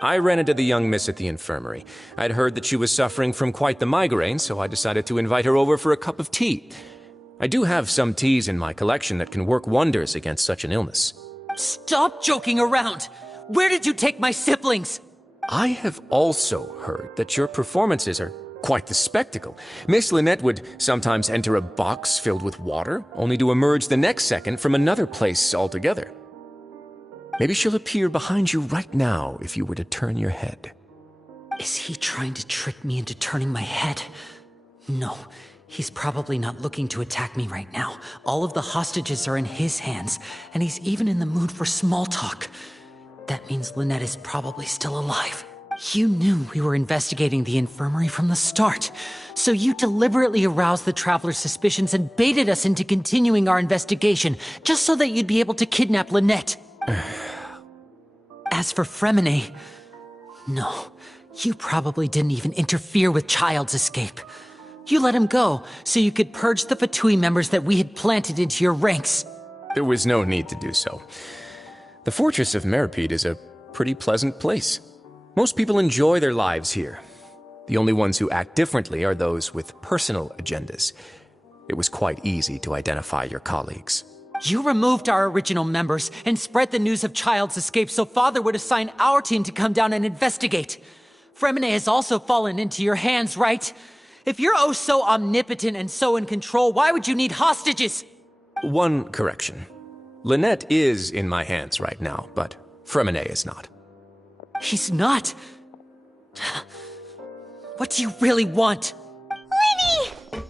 I ran into the young miss at the infirmary. I'd heard that she was suffering from quite the migraine, so I decided to invite her over for a cup of tea. I do have some teas in my collection that can work wonders against such an illness. Stop joking around! Where did you take my siblings? I have also heard that your performances are quite the spectacle. Miss Lynette would sometimes enter a box filled with water, only to emerge the next second from another place altogether. Maybe she'll appear behind you right now if you were to turn your head. Is he trying to trick me into turning my head? No, he's probably not looking to attack me right now. All of the hostages are in his hands, and he's even in the mood for small talk. That means Lynette is probably still alive. You knew we were investigating the infirmary from the start, so you deliberately aroused the traveler's suspicions and baited us into continuing our investigation, just so that you'd be able to kidnap Lynette. As for Fremine, no, you probably didn't even interfere with Child's escape. You let him go, so you could purge the Fatui members that we had planted into your ranks. There was no need to do so. The Fortress of Meripede is a pretty pleasant place. Most people enjoy their lives here. The only ones who act differently are those with personal agendas. It was quite easy to identify your colleagues. You removed our original members and spread the news of Child's escape so Father would assign our team to come down and investigate. Fremine has also fallen into your hands, right? If you're oh so omnipotent and so in control, why would you need hostages? One correction. Lynette is in my hands right now, but Fremine is not. He's not? What do you really want? Lenny!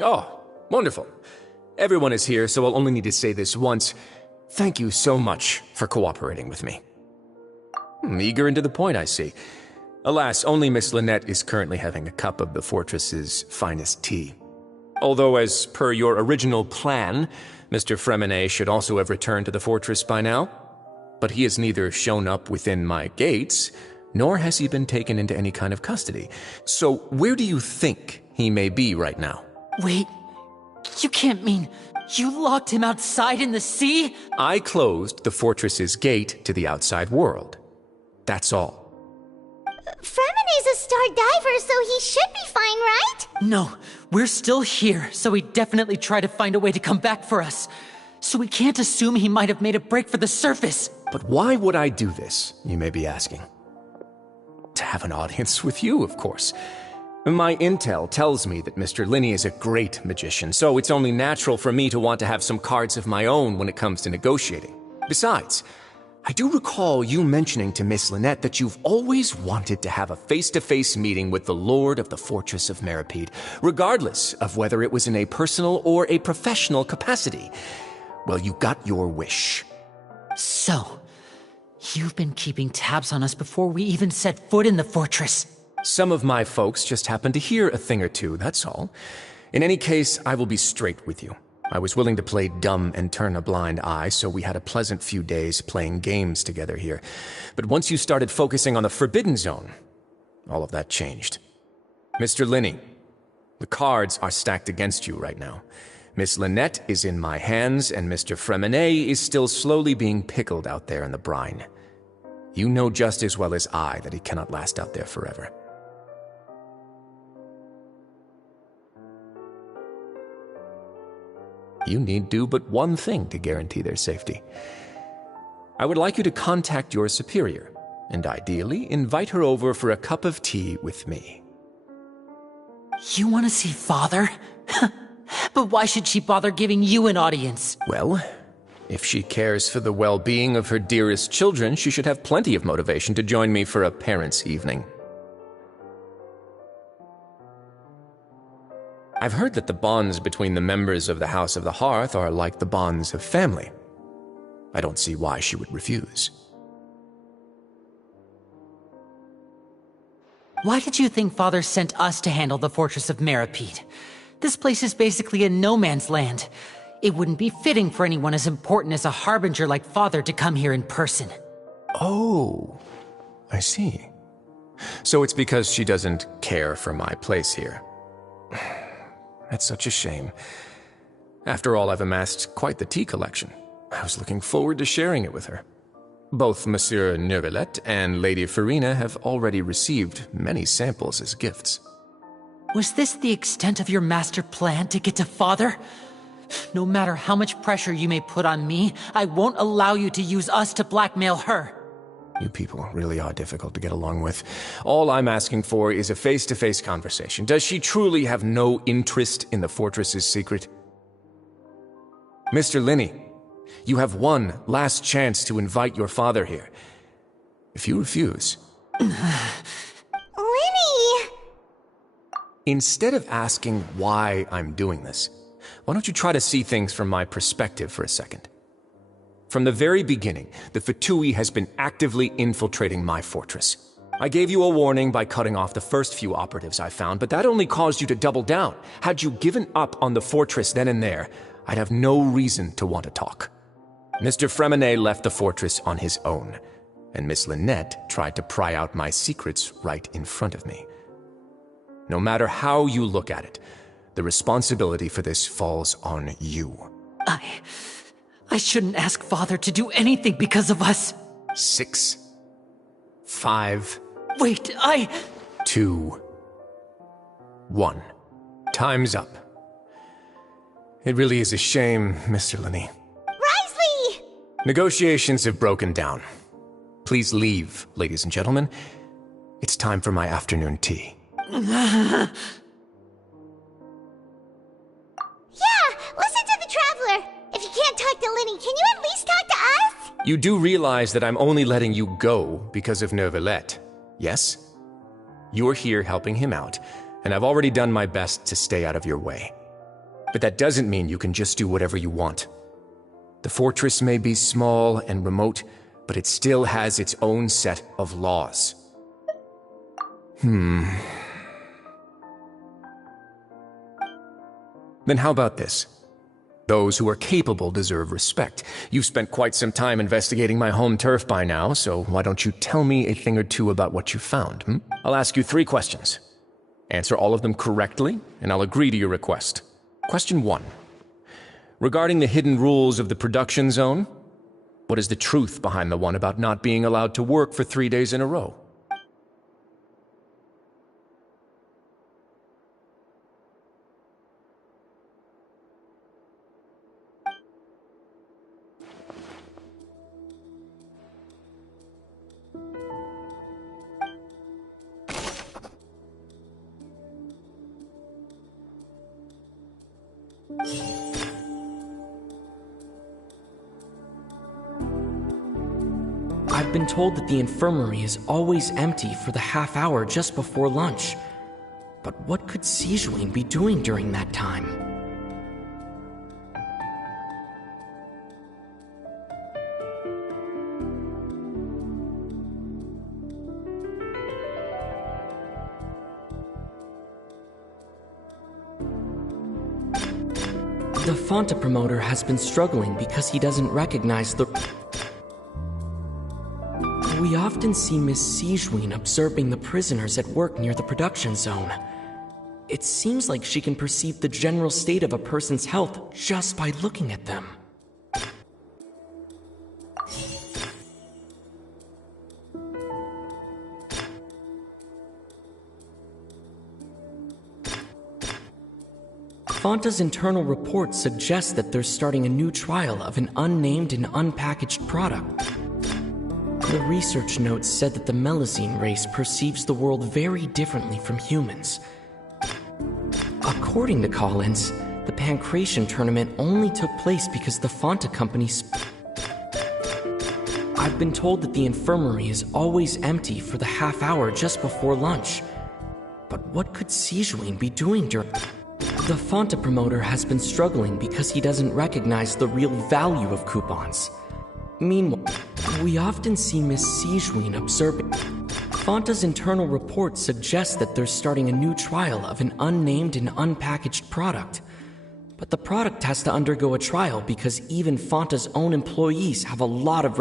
Oh, wonderful. Everyone is here, so I'll only need to say this once. Thank you so much for cooperating with me. Eager and to the point, I see. Alas, only Miss Lynette is currently having a cup of the fortress's finest tea. Although, as per your original plan, Mr. Fremine should also have returned to the fortress by now. But he has neither shown up within my gates, nor has he been taken into any kind of custody. So where do you think he may be right now? Wait, you can't mean you locked him outside in the sea? I closed the fortress's gate to the outside world. That's all. Fremine's a star diver, so he should be fine, right? No, we're still here, so he'd definitely try to find a way to come back for us. So we can't assume he might have made a break for the surface. But why would I do this, you may be asking? To have an audience with you, of course. My intel tells me that Mr. Linney is a great magician, so it's only natural for me to want to have some cards of my own when it comes to negotiating. Besides, I do recall you mentioning to Miss Lynette that you've always wanted to have a face-to-face meeting with the Lord of the Fortress of Meripede, regardless of whether it was in a personal or a professional capacity. Well, you got your wish. So, you've been keeping tabs on us before we even set foot in the fortress. Some of my folks just happened to hear a thing or two, that's all. In any case, I will be straight with you. I was willing to play dumb and turn a blind eye, so we had a pleasant few days playing games together here. But once you started focusing on the Forbidden Zone, all of that changed. Mr. Linney, the cards are stacked against you right now. Miss Lynette is in my hands, and Mr. Fremine is still slowly being pickled out there in the brine. You know just as well as I that he cannot last out there forever. You need do but one thing to guarantee their safety. I would like you to contact your superior, and ideally invite her over for a cup of tea with me. You want to see Father? But why should she bother giving you an audience? Well, if she cares for the well-being of her dearest children, she should have plenty of motivation to join me for a parents' evening. I've heard that the bonds between the members of the House of the Hearth are like the bonds of family. I don't see why she would refuse. Why did you think Father sent us to handle the Fortress of Meripede? This place is basically a no-man's land. It wouldn't be fitting for anyone as important as a harbinger like Father to come here in person. Oh, I see. So it's because she doesn't care for my place here. That's such a shame. After all, I've amassed quite the tea collection. I was looking forward to sharing it with her. Both Monsieur Neuvillette and Lady Farina have already received many samples as gifts. Was this the extent of your master plan to get to Father? No matter how much pressure you may put on me, I won't allow you to use us to blackmail her. You people really are difficult to get along with. All I'm asking for is a face-to-face conversation. Does she truly have no interest in the fortress's secret? Mr. Linney, you have one last chance to invite your father here. If you refuse... Linny! Instead of asking why I'm doing this, why don't you try to see things from my perspective for a second? From the very beginning, the Fatui has been actively infiltrating my fortress. I gave you a warning by cutting off the first few operatives I found, but that only caused you to double down. Had you given up on the fortress then and there, I'd have no reason to want to talk. Mr. Fremenet left the fortress on his own, and Miss Lynette tried to pry out my secrets right in front of me. No matter how you look at it, the responsibility for this falls on you. I shouldn't ask Father to do anything because of us. 6, 5... Wait, 2, 1. Time's up. It really is a shame, Mr. Linney. Risley! Negotiations have broken down. Please leave, ladies and gentlemen. It's time for my afternoon tea. Yeah, listen to the Traveler. If you can't talk to Linny, can you at least talk to us? You do realize that I'm only letting you go because of Neuvillette, yes? You're here helping him out, and I've already done my best to stay out of your way. But that doesn't mean you can just do whatever you want. The fortress may be small and remote, but it still has its own set of laws. Then how about this? Those who are capable deserve respect. You've spent quite some time investigating my home turf by now, so why don't you tell me a thing or two about what you found? I'll ask you 3 questions. Answer all of them correctly, and I'll agree to your request. Question 1. Regarding the hidden rules of the production zone, what is the truth behind the one about not being allowed to work for 3 days in a row? I've been told that the infirmary is always empty for the half hour just before lunch. But what could Sijuin be doing during that time? The Fonta promoter has been struggling because he doesn't recognize the... We often see Miss Sijuin observing the prisoners at work near the production zone. It seems like she can perceive the general state of a person's health just by looking at them. Fonta's internal report suggests that they're starting a new trial of an unnamed and unpackaged product. The research notes said that the Melusine race perceives the world very differently from humans. According to Collins, the Pancration tournament only took place because the Fonta company I've been told that the infirmary is always empty for the half hour just before lunch. But what could Sijuin be doing during... The Fonta promoter has been struggling because he doesn't recognize the real value of coupons. Meanwhile, we often see Miss Sijuin observing... Fonta's internal report suggests that they're starting a new trial of an unnamed and unpackaged product. But the product has to undergo a trial because even Fonta's own employees have a lot of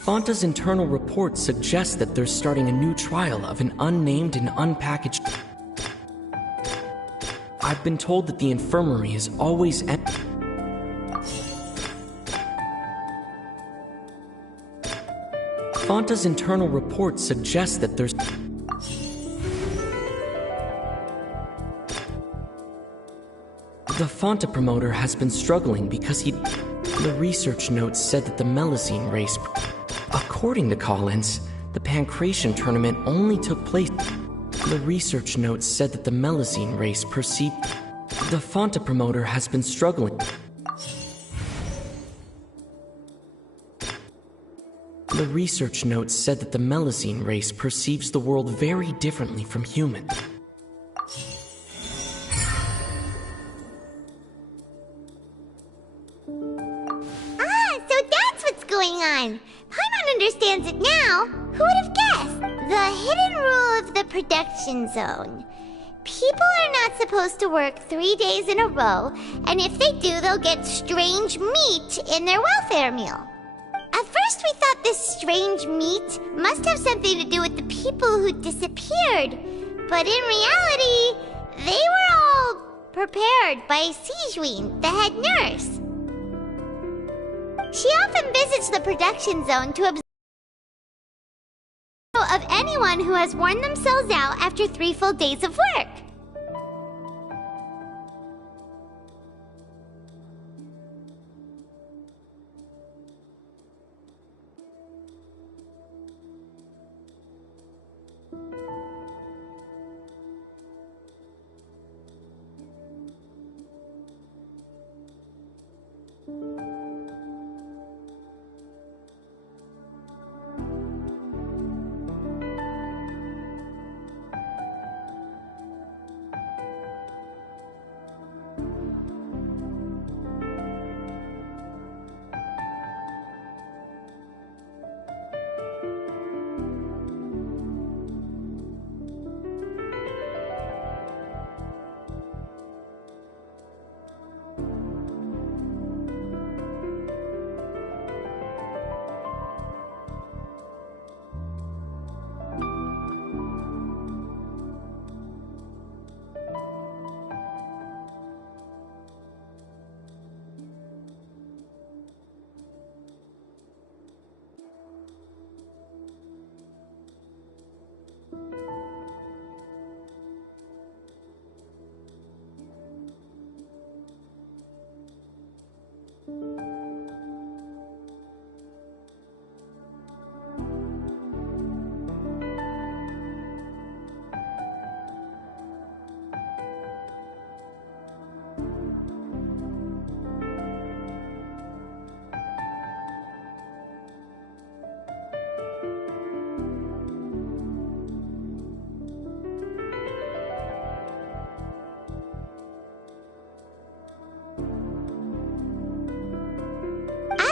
Fonta's internal report suggests that they're starting a new trial of an unnamed and unpackaged... I've been told that the infirmary is always empty. Fonta's internal report suggests that there's... The Fonta promoter has been struggling because he... The research notes said that the Melazine race... According to Collins, the Pancration tournament only took place... The research notes said that the Melazine race perceived... The Fonta promoter has been struggling... The research notes said that the Melazine race perceives the world very differently from human. So that's what's going on. Paimon understands it now. Who would have guessed? The hidden rule of the production zone. People are not supposed to work 3 days in a row, and if they do, they'll get strange meat in their welfare meal. At first we thought this strange meat must have something to do with the people who disappeared, but in reality, they were all prepared by Sijween, the head nurse. She often visits the production zone to observe of anyone who has worn themselves out after 3 full days of work.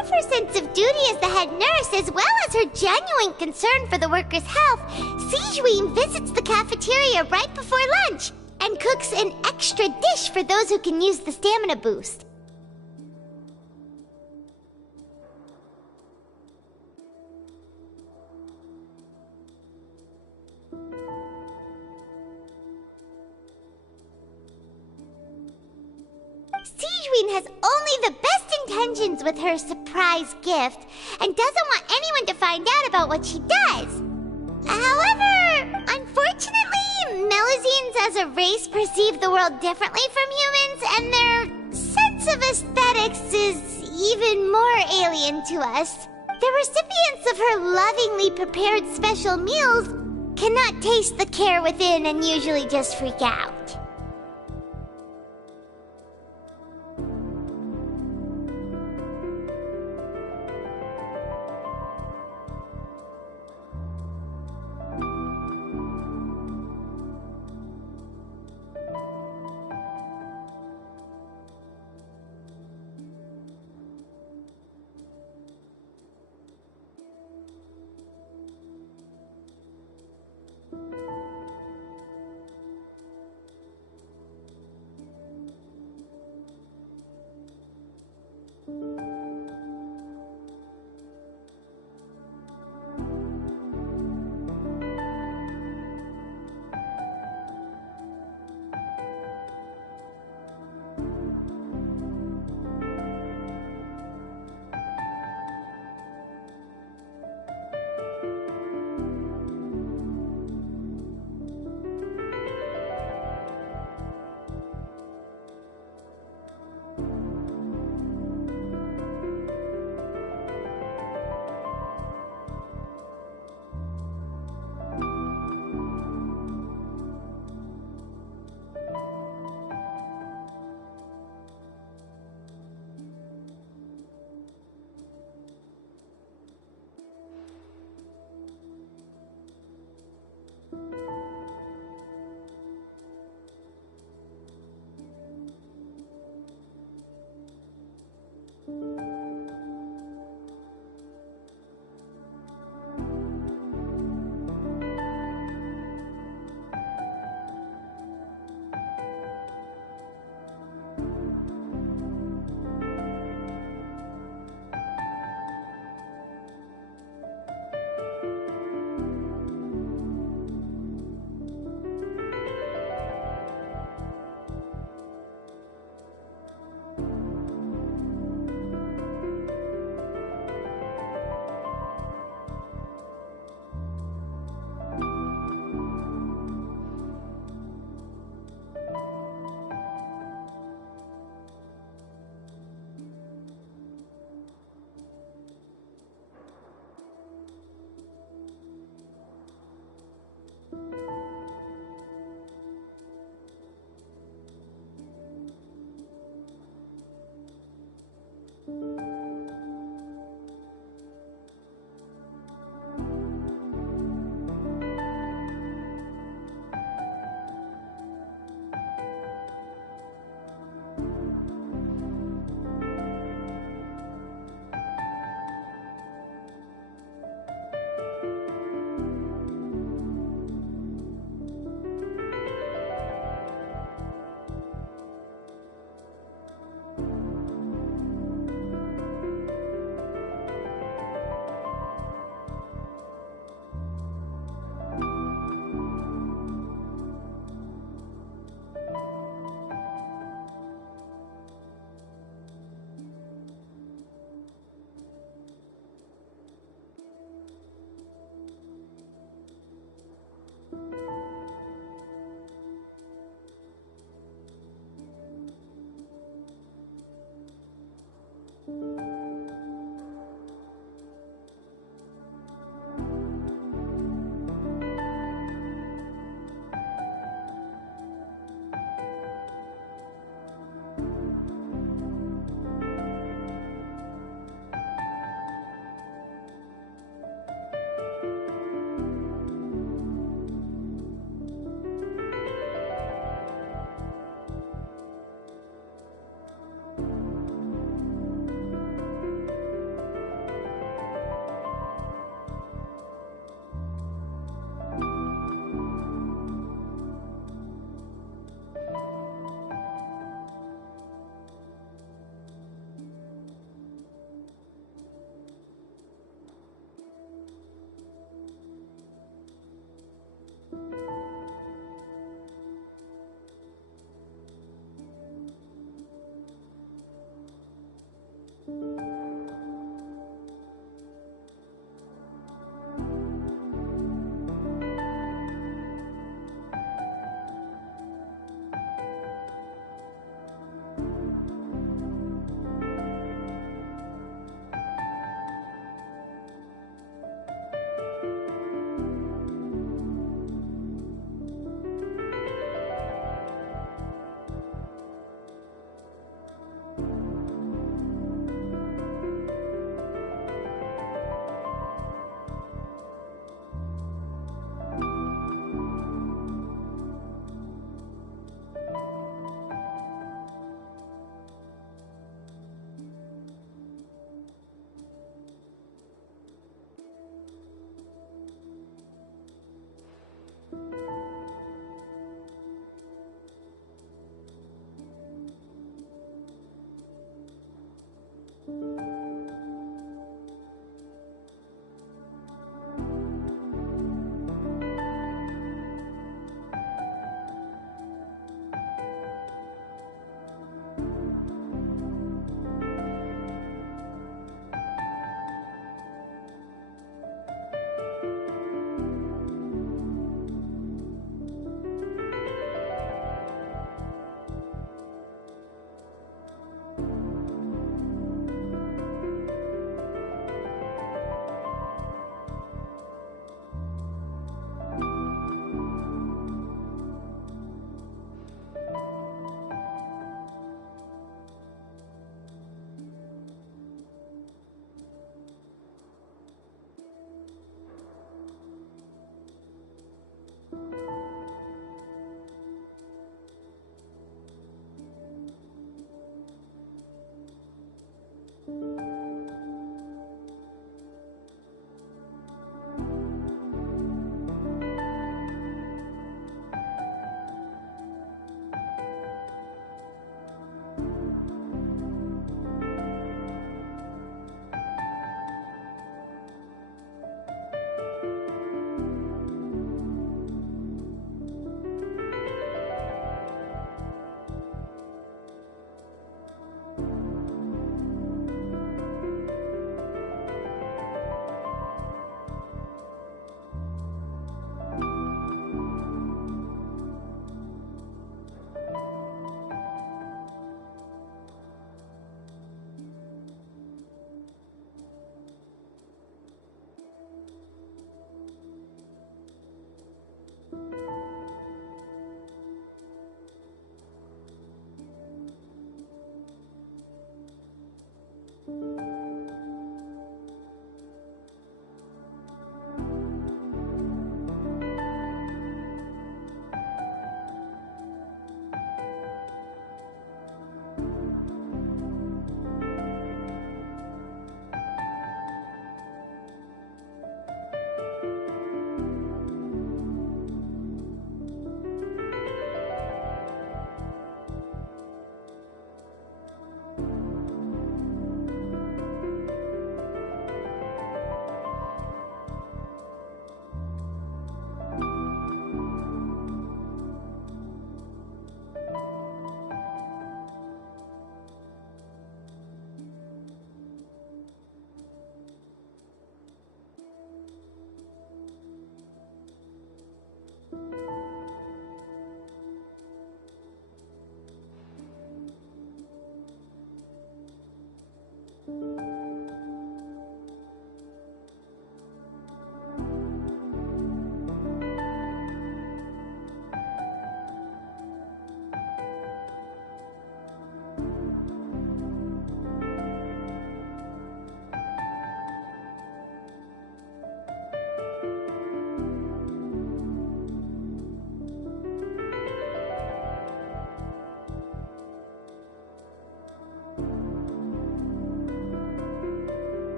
Her sense of duty as the head nurse, as well as her genuine concern for the workers' health, Sijween visits the cafeteria right before lunch and cooks an extra dish for those who can use the stamina boost. Sijween has only the best intentions with her surprise gift and doesn't want anyone to find out about what she does. However, unfortunately, Melazines as a race perceive the world differently from humans, and their sense of aesthetics is even more alien to us. The recipients of her lovingly prepared special meals cannot taste the care within and usually just freak out.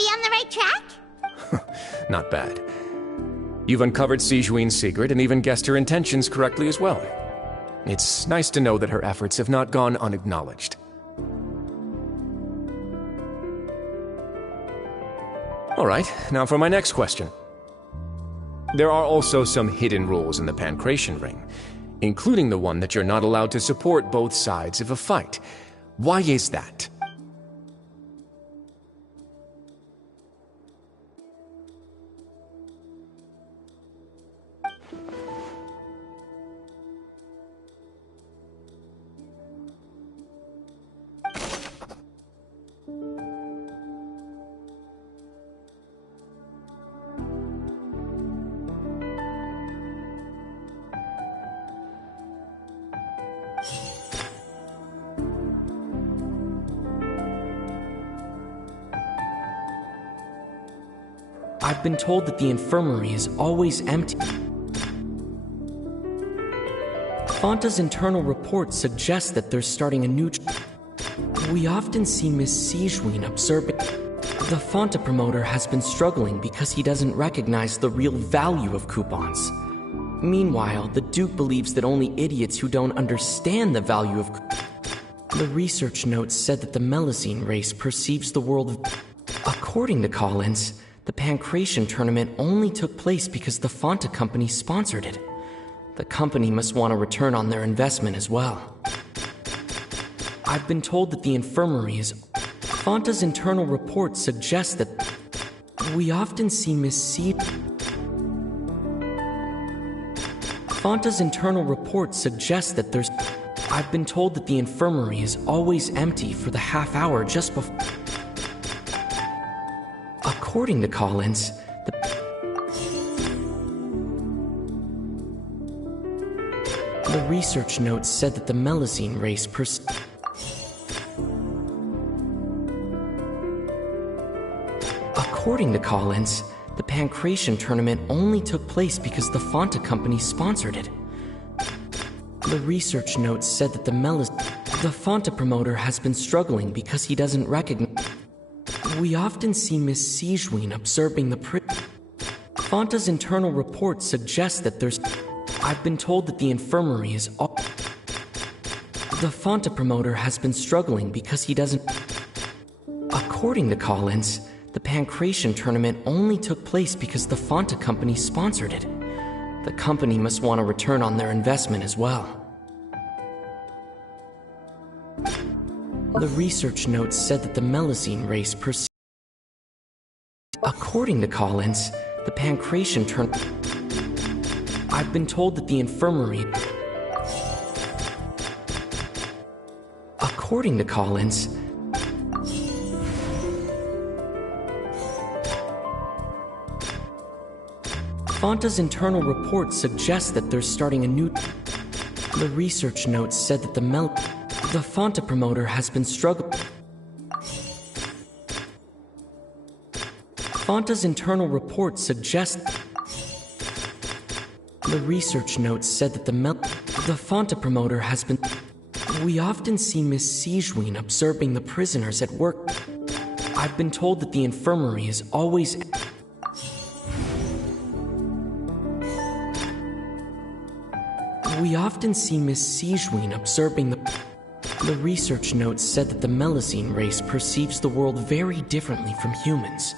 we on the right track? Not bad. You've uncovered Sijuin's secret and even guessed her intentions correctly as well. It's nice to know that her efforts have not gone unacknowledged. Alright, now for my next question. There are also some hidden rules in the Pancration Ring, including the one that you're not allowed to support both sides of a fight. Why is that? I've been told that the infirmary is always empty. Fonta's internal report suggests that they're starting a new... We often see Miss Sijuin observing... The Fonta promoter has been struggling because he doesn't recognize the real value of coupons. Meanwhile, the Duke believes that only idiots who don't understand the value of... The research notes said that the Melusine race perceives the world... According to Collins, the Pancration tournament only took place because the Fonta company sponsored it. The company must want a return on their investment as well. I've been told that the infirmary is... Fonta's internal report suggests that... We often see Miss C... Fonta's internal report suggests that there's... I've been told that the infirmary is always empty for the half hour just before... According to Collins, the research notes said that the Melusine race According to Collins, the Pancration tournament only took place because the Fonta company sponsored it. The research notes said that the Fonta promoter has been struggling because he doesn't recognize... We often see Miss Sijuin observing the Fonta's internal report suggests that there's... I've been told that the infirmary is all... The Fonta promoter has been struggling because he doesn't... According to Collins, the Pancration tournament only took place because the Fonta company sponsored it. The company must want a return on their investment as well. The research notes said that the Melusine race According to Collins, the Pancration I've been told that the infirmary... According to Collins... Fonta's internal report suggests that they're starting a new... The research notes said that the Fonta promoter has been struggling... Fonta's internal report suggests... The research notes said that the Fonta promoter has been... We often see Miss Sijuin observing the prisoners at work. I've been told that the infirmary is always... We often see Miss Sijuin observing the research notes said that the Melusine race perceives the world very differently from humans.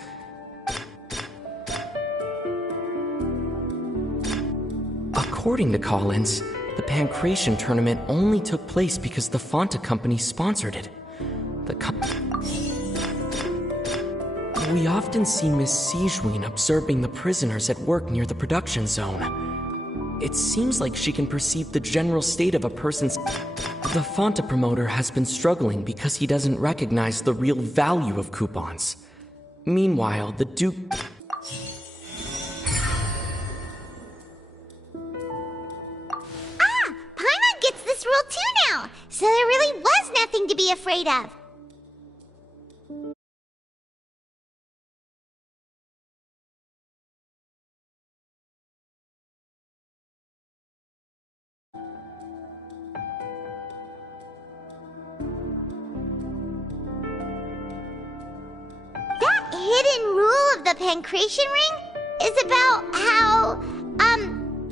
According to Collins, the Pancration tournament only took place because the Fonta company sponsored it. We often see Miss Sijuin observing the prisoners at work near the production zone. It seems like she can perceive the general state of a person's... The Fonta promoter has been struggling because he doesn't recognize the real value of coupons. Meanwhile, the Duke... Paimon gets this rule too now, so there really was nothing to be afraid of. That hidden rule of the pancration ring is about how,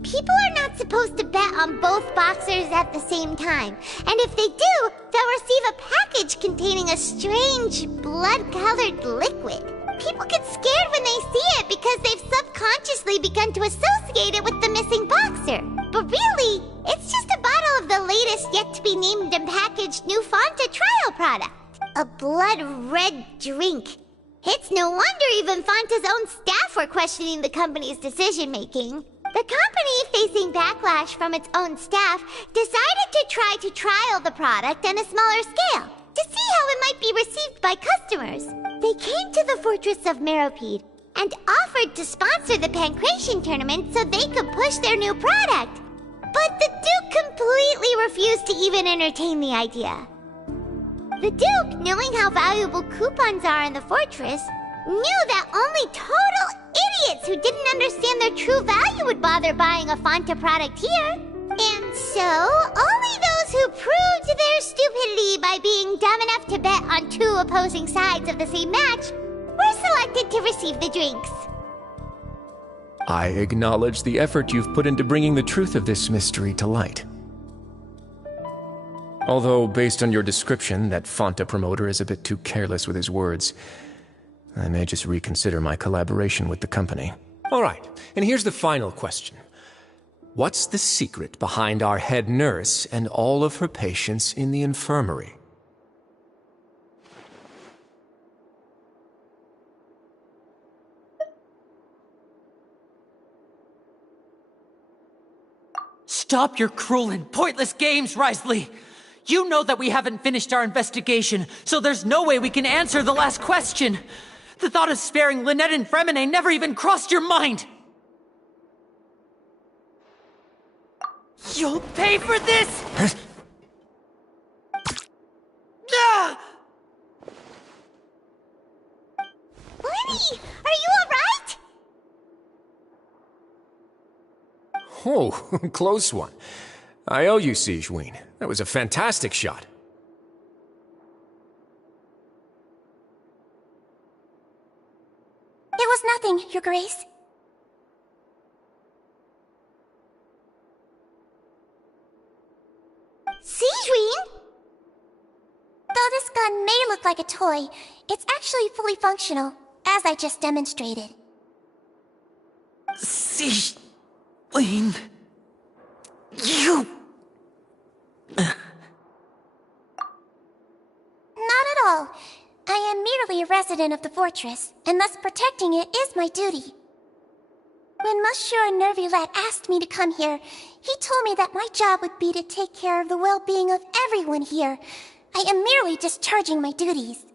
people are not supposed to bet on both boxers at the same time. And if they do, they'll receive a package containing a strange, blood-colored liquid. People get scared when they see it because they've subconsciously begun to associate it with the missing boxer. But really, it's just a bottle of the latest yet-to-be-named and packaged new Fanta trial product. A blood-red drink. It's no wonder even Fanta's own staff were questioning the company's decision-making. The company, facing backlash from its own staff, decided to try to trial the product on a smaller scale, to see how it might be received by customers. They came to the fortress of Meropede and offered to sponsor the Pancration tournament so they could push their new product. But the Duke completely refused to even entertain the idea. The Duke, knowing how valuable coupons are in the fortress, knew that only total idiots who didn't understand their true value would bother buying a Fanta product here. And so, only those who proved their stupidity by being dumb enough to bet on two opposing sides of the same match were selected to receive the drinks. I acknowledge the effort you've put into bringing the truth of this mystery to light. Although, based on your description, that Fanta promoter is a bit too careless with his words, I may just reconsider my collaboration with the company. All right, and here's the final question. What's the secret behind our head nurse and all of her patients in the infirmary? Stop your cruel and pointless games, Risley! You know that we haven't finished our investigation, so there's no way we can answer the last question! The thought of sparing Lynette and Fremine never even crossed your mind! You'll pay for this! Ah! Lenny, are you alright? Oh, close one. I owe you, Sigewinne. That was a fantastic shot. It was nothing, Your Grace. Sigewinne? Though this gun may look like a toy, it's actually fully functional, as I just demonstrated. Sigewinne... You... Not at all. I am merely a resident of the fortress, and thus protecting it is my duty. When Monsieur Nervulette asked me to come here, he told me that my job would be to take care of the well-being of everyone here. I am merely discharging my duties.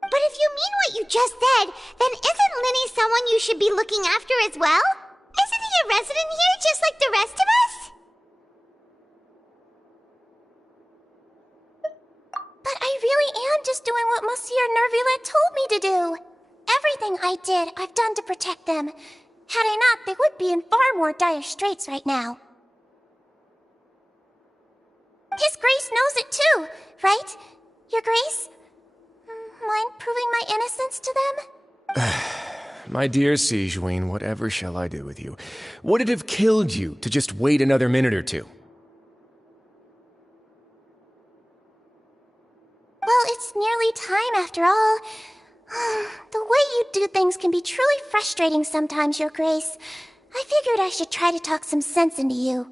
But if you mean what you just said, then isn't Linny someone you should be looking after as well? Isn't he a resident here just like the rest of us? But I really am just doing what Monsieur Nervulette told me to do. Everything I did, I've done to protect them. Had I not, they would be in far more dire straits right now. His Grace knows it too, right? Your Grace? Mind proving my innocence to them? My dear Sigewinne, whatever shall I do with you? Would it have killed you to just wait another minute or two? Well, it's nearly time after all. The way you do things can be truly frustrating sometimes, Your Grace. I figured I should try to talk some sense into you.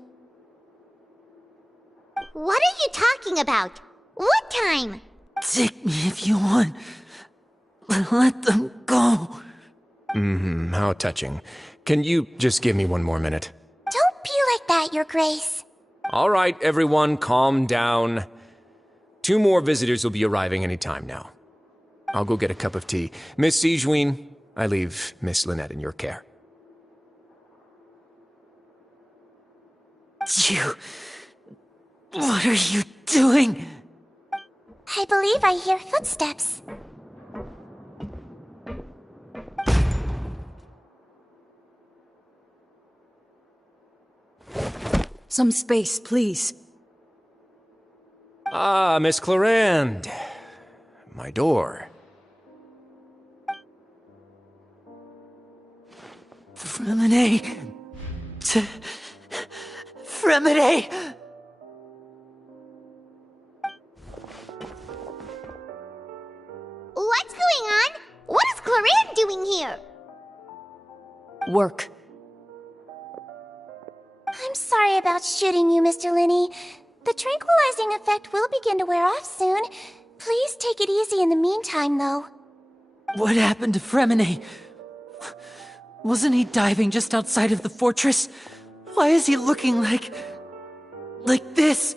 What are you talking about? What time? Take me if you want. Let them go. How touching. Can you just give me one more minute? Don't be like that, Your Grace. All right, everyone, calm down. 2 more visitors will be arriving any time now. I'll go get a cup of tea. Miss Sigewinne, I leave Miss Lynette in your care. You... What are you doing? I believe I hear footsteps. Some space, please. Ah, Miss Clarande. My door. Fremine. Fremine! What's going on? What is Clorinde doing here? Work. I'm sorry about shooting you, Mr. Linney. The tranquilizing effect will begin to wear off soon. Please take it easy in the meantime, though. What happened to Fremine? Wasn't he diving just outside of the fortress? Why is he looking like this?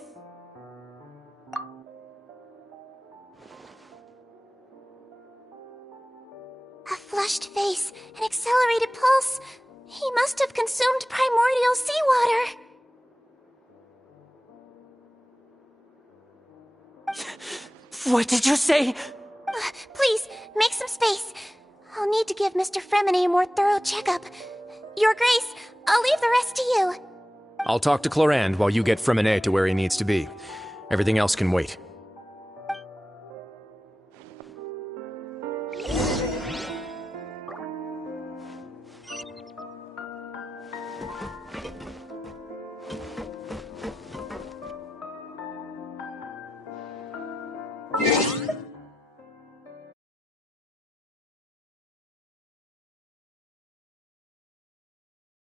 A flushed face, an accelerated pulse. He must have consumed primordial seawater. What did you say? Please, make some space. I'll need to give Mr. Fremine a more thorough checkup. Your Grace, I'll leave the rest to you. I'll talk to Clorinde while you get Fremine to where he needs to be. Everything else can wait.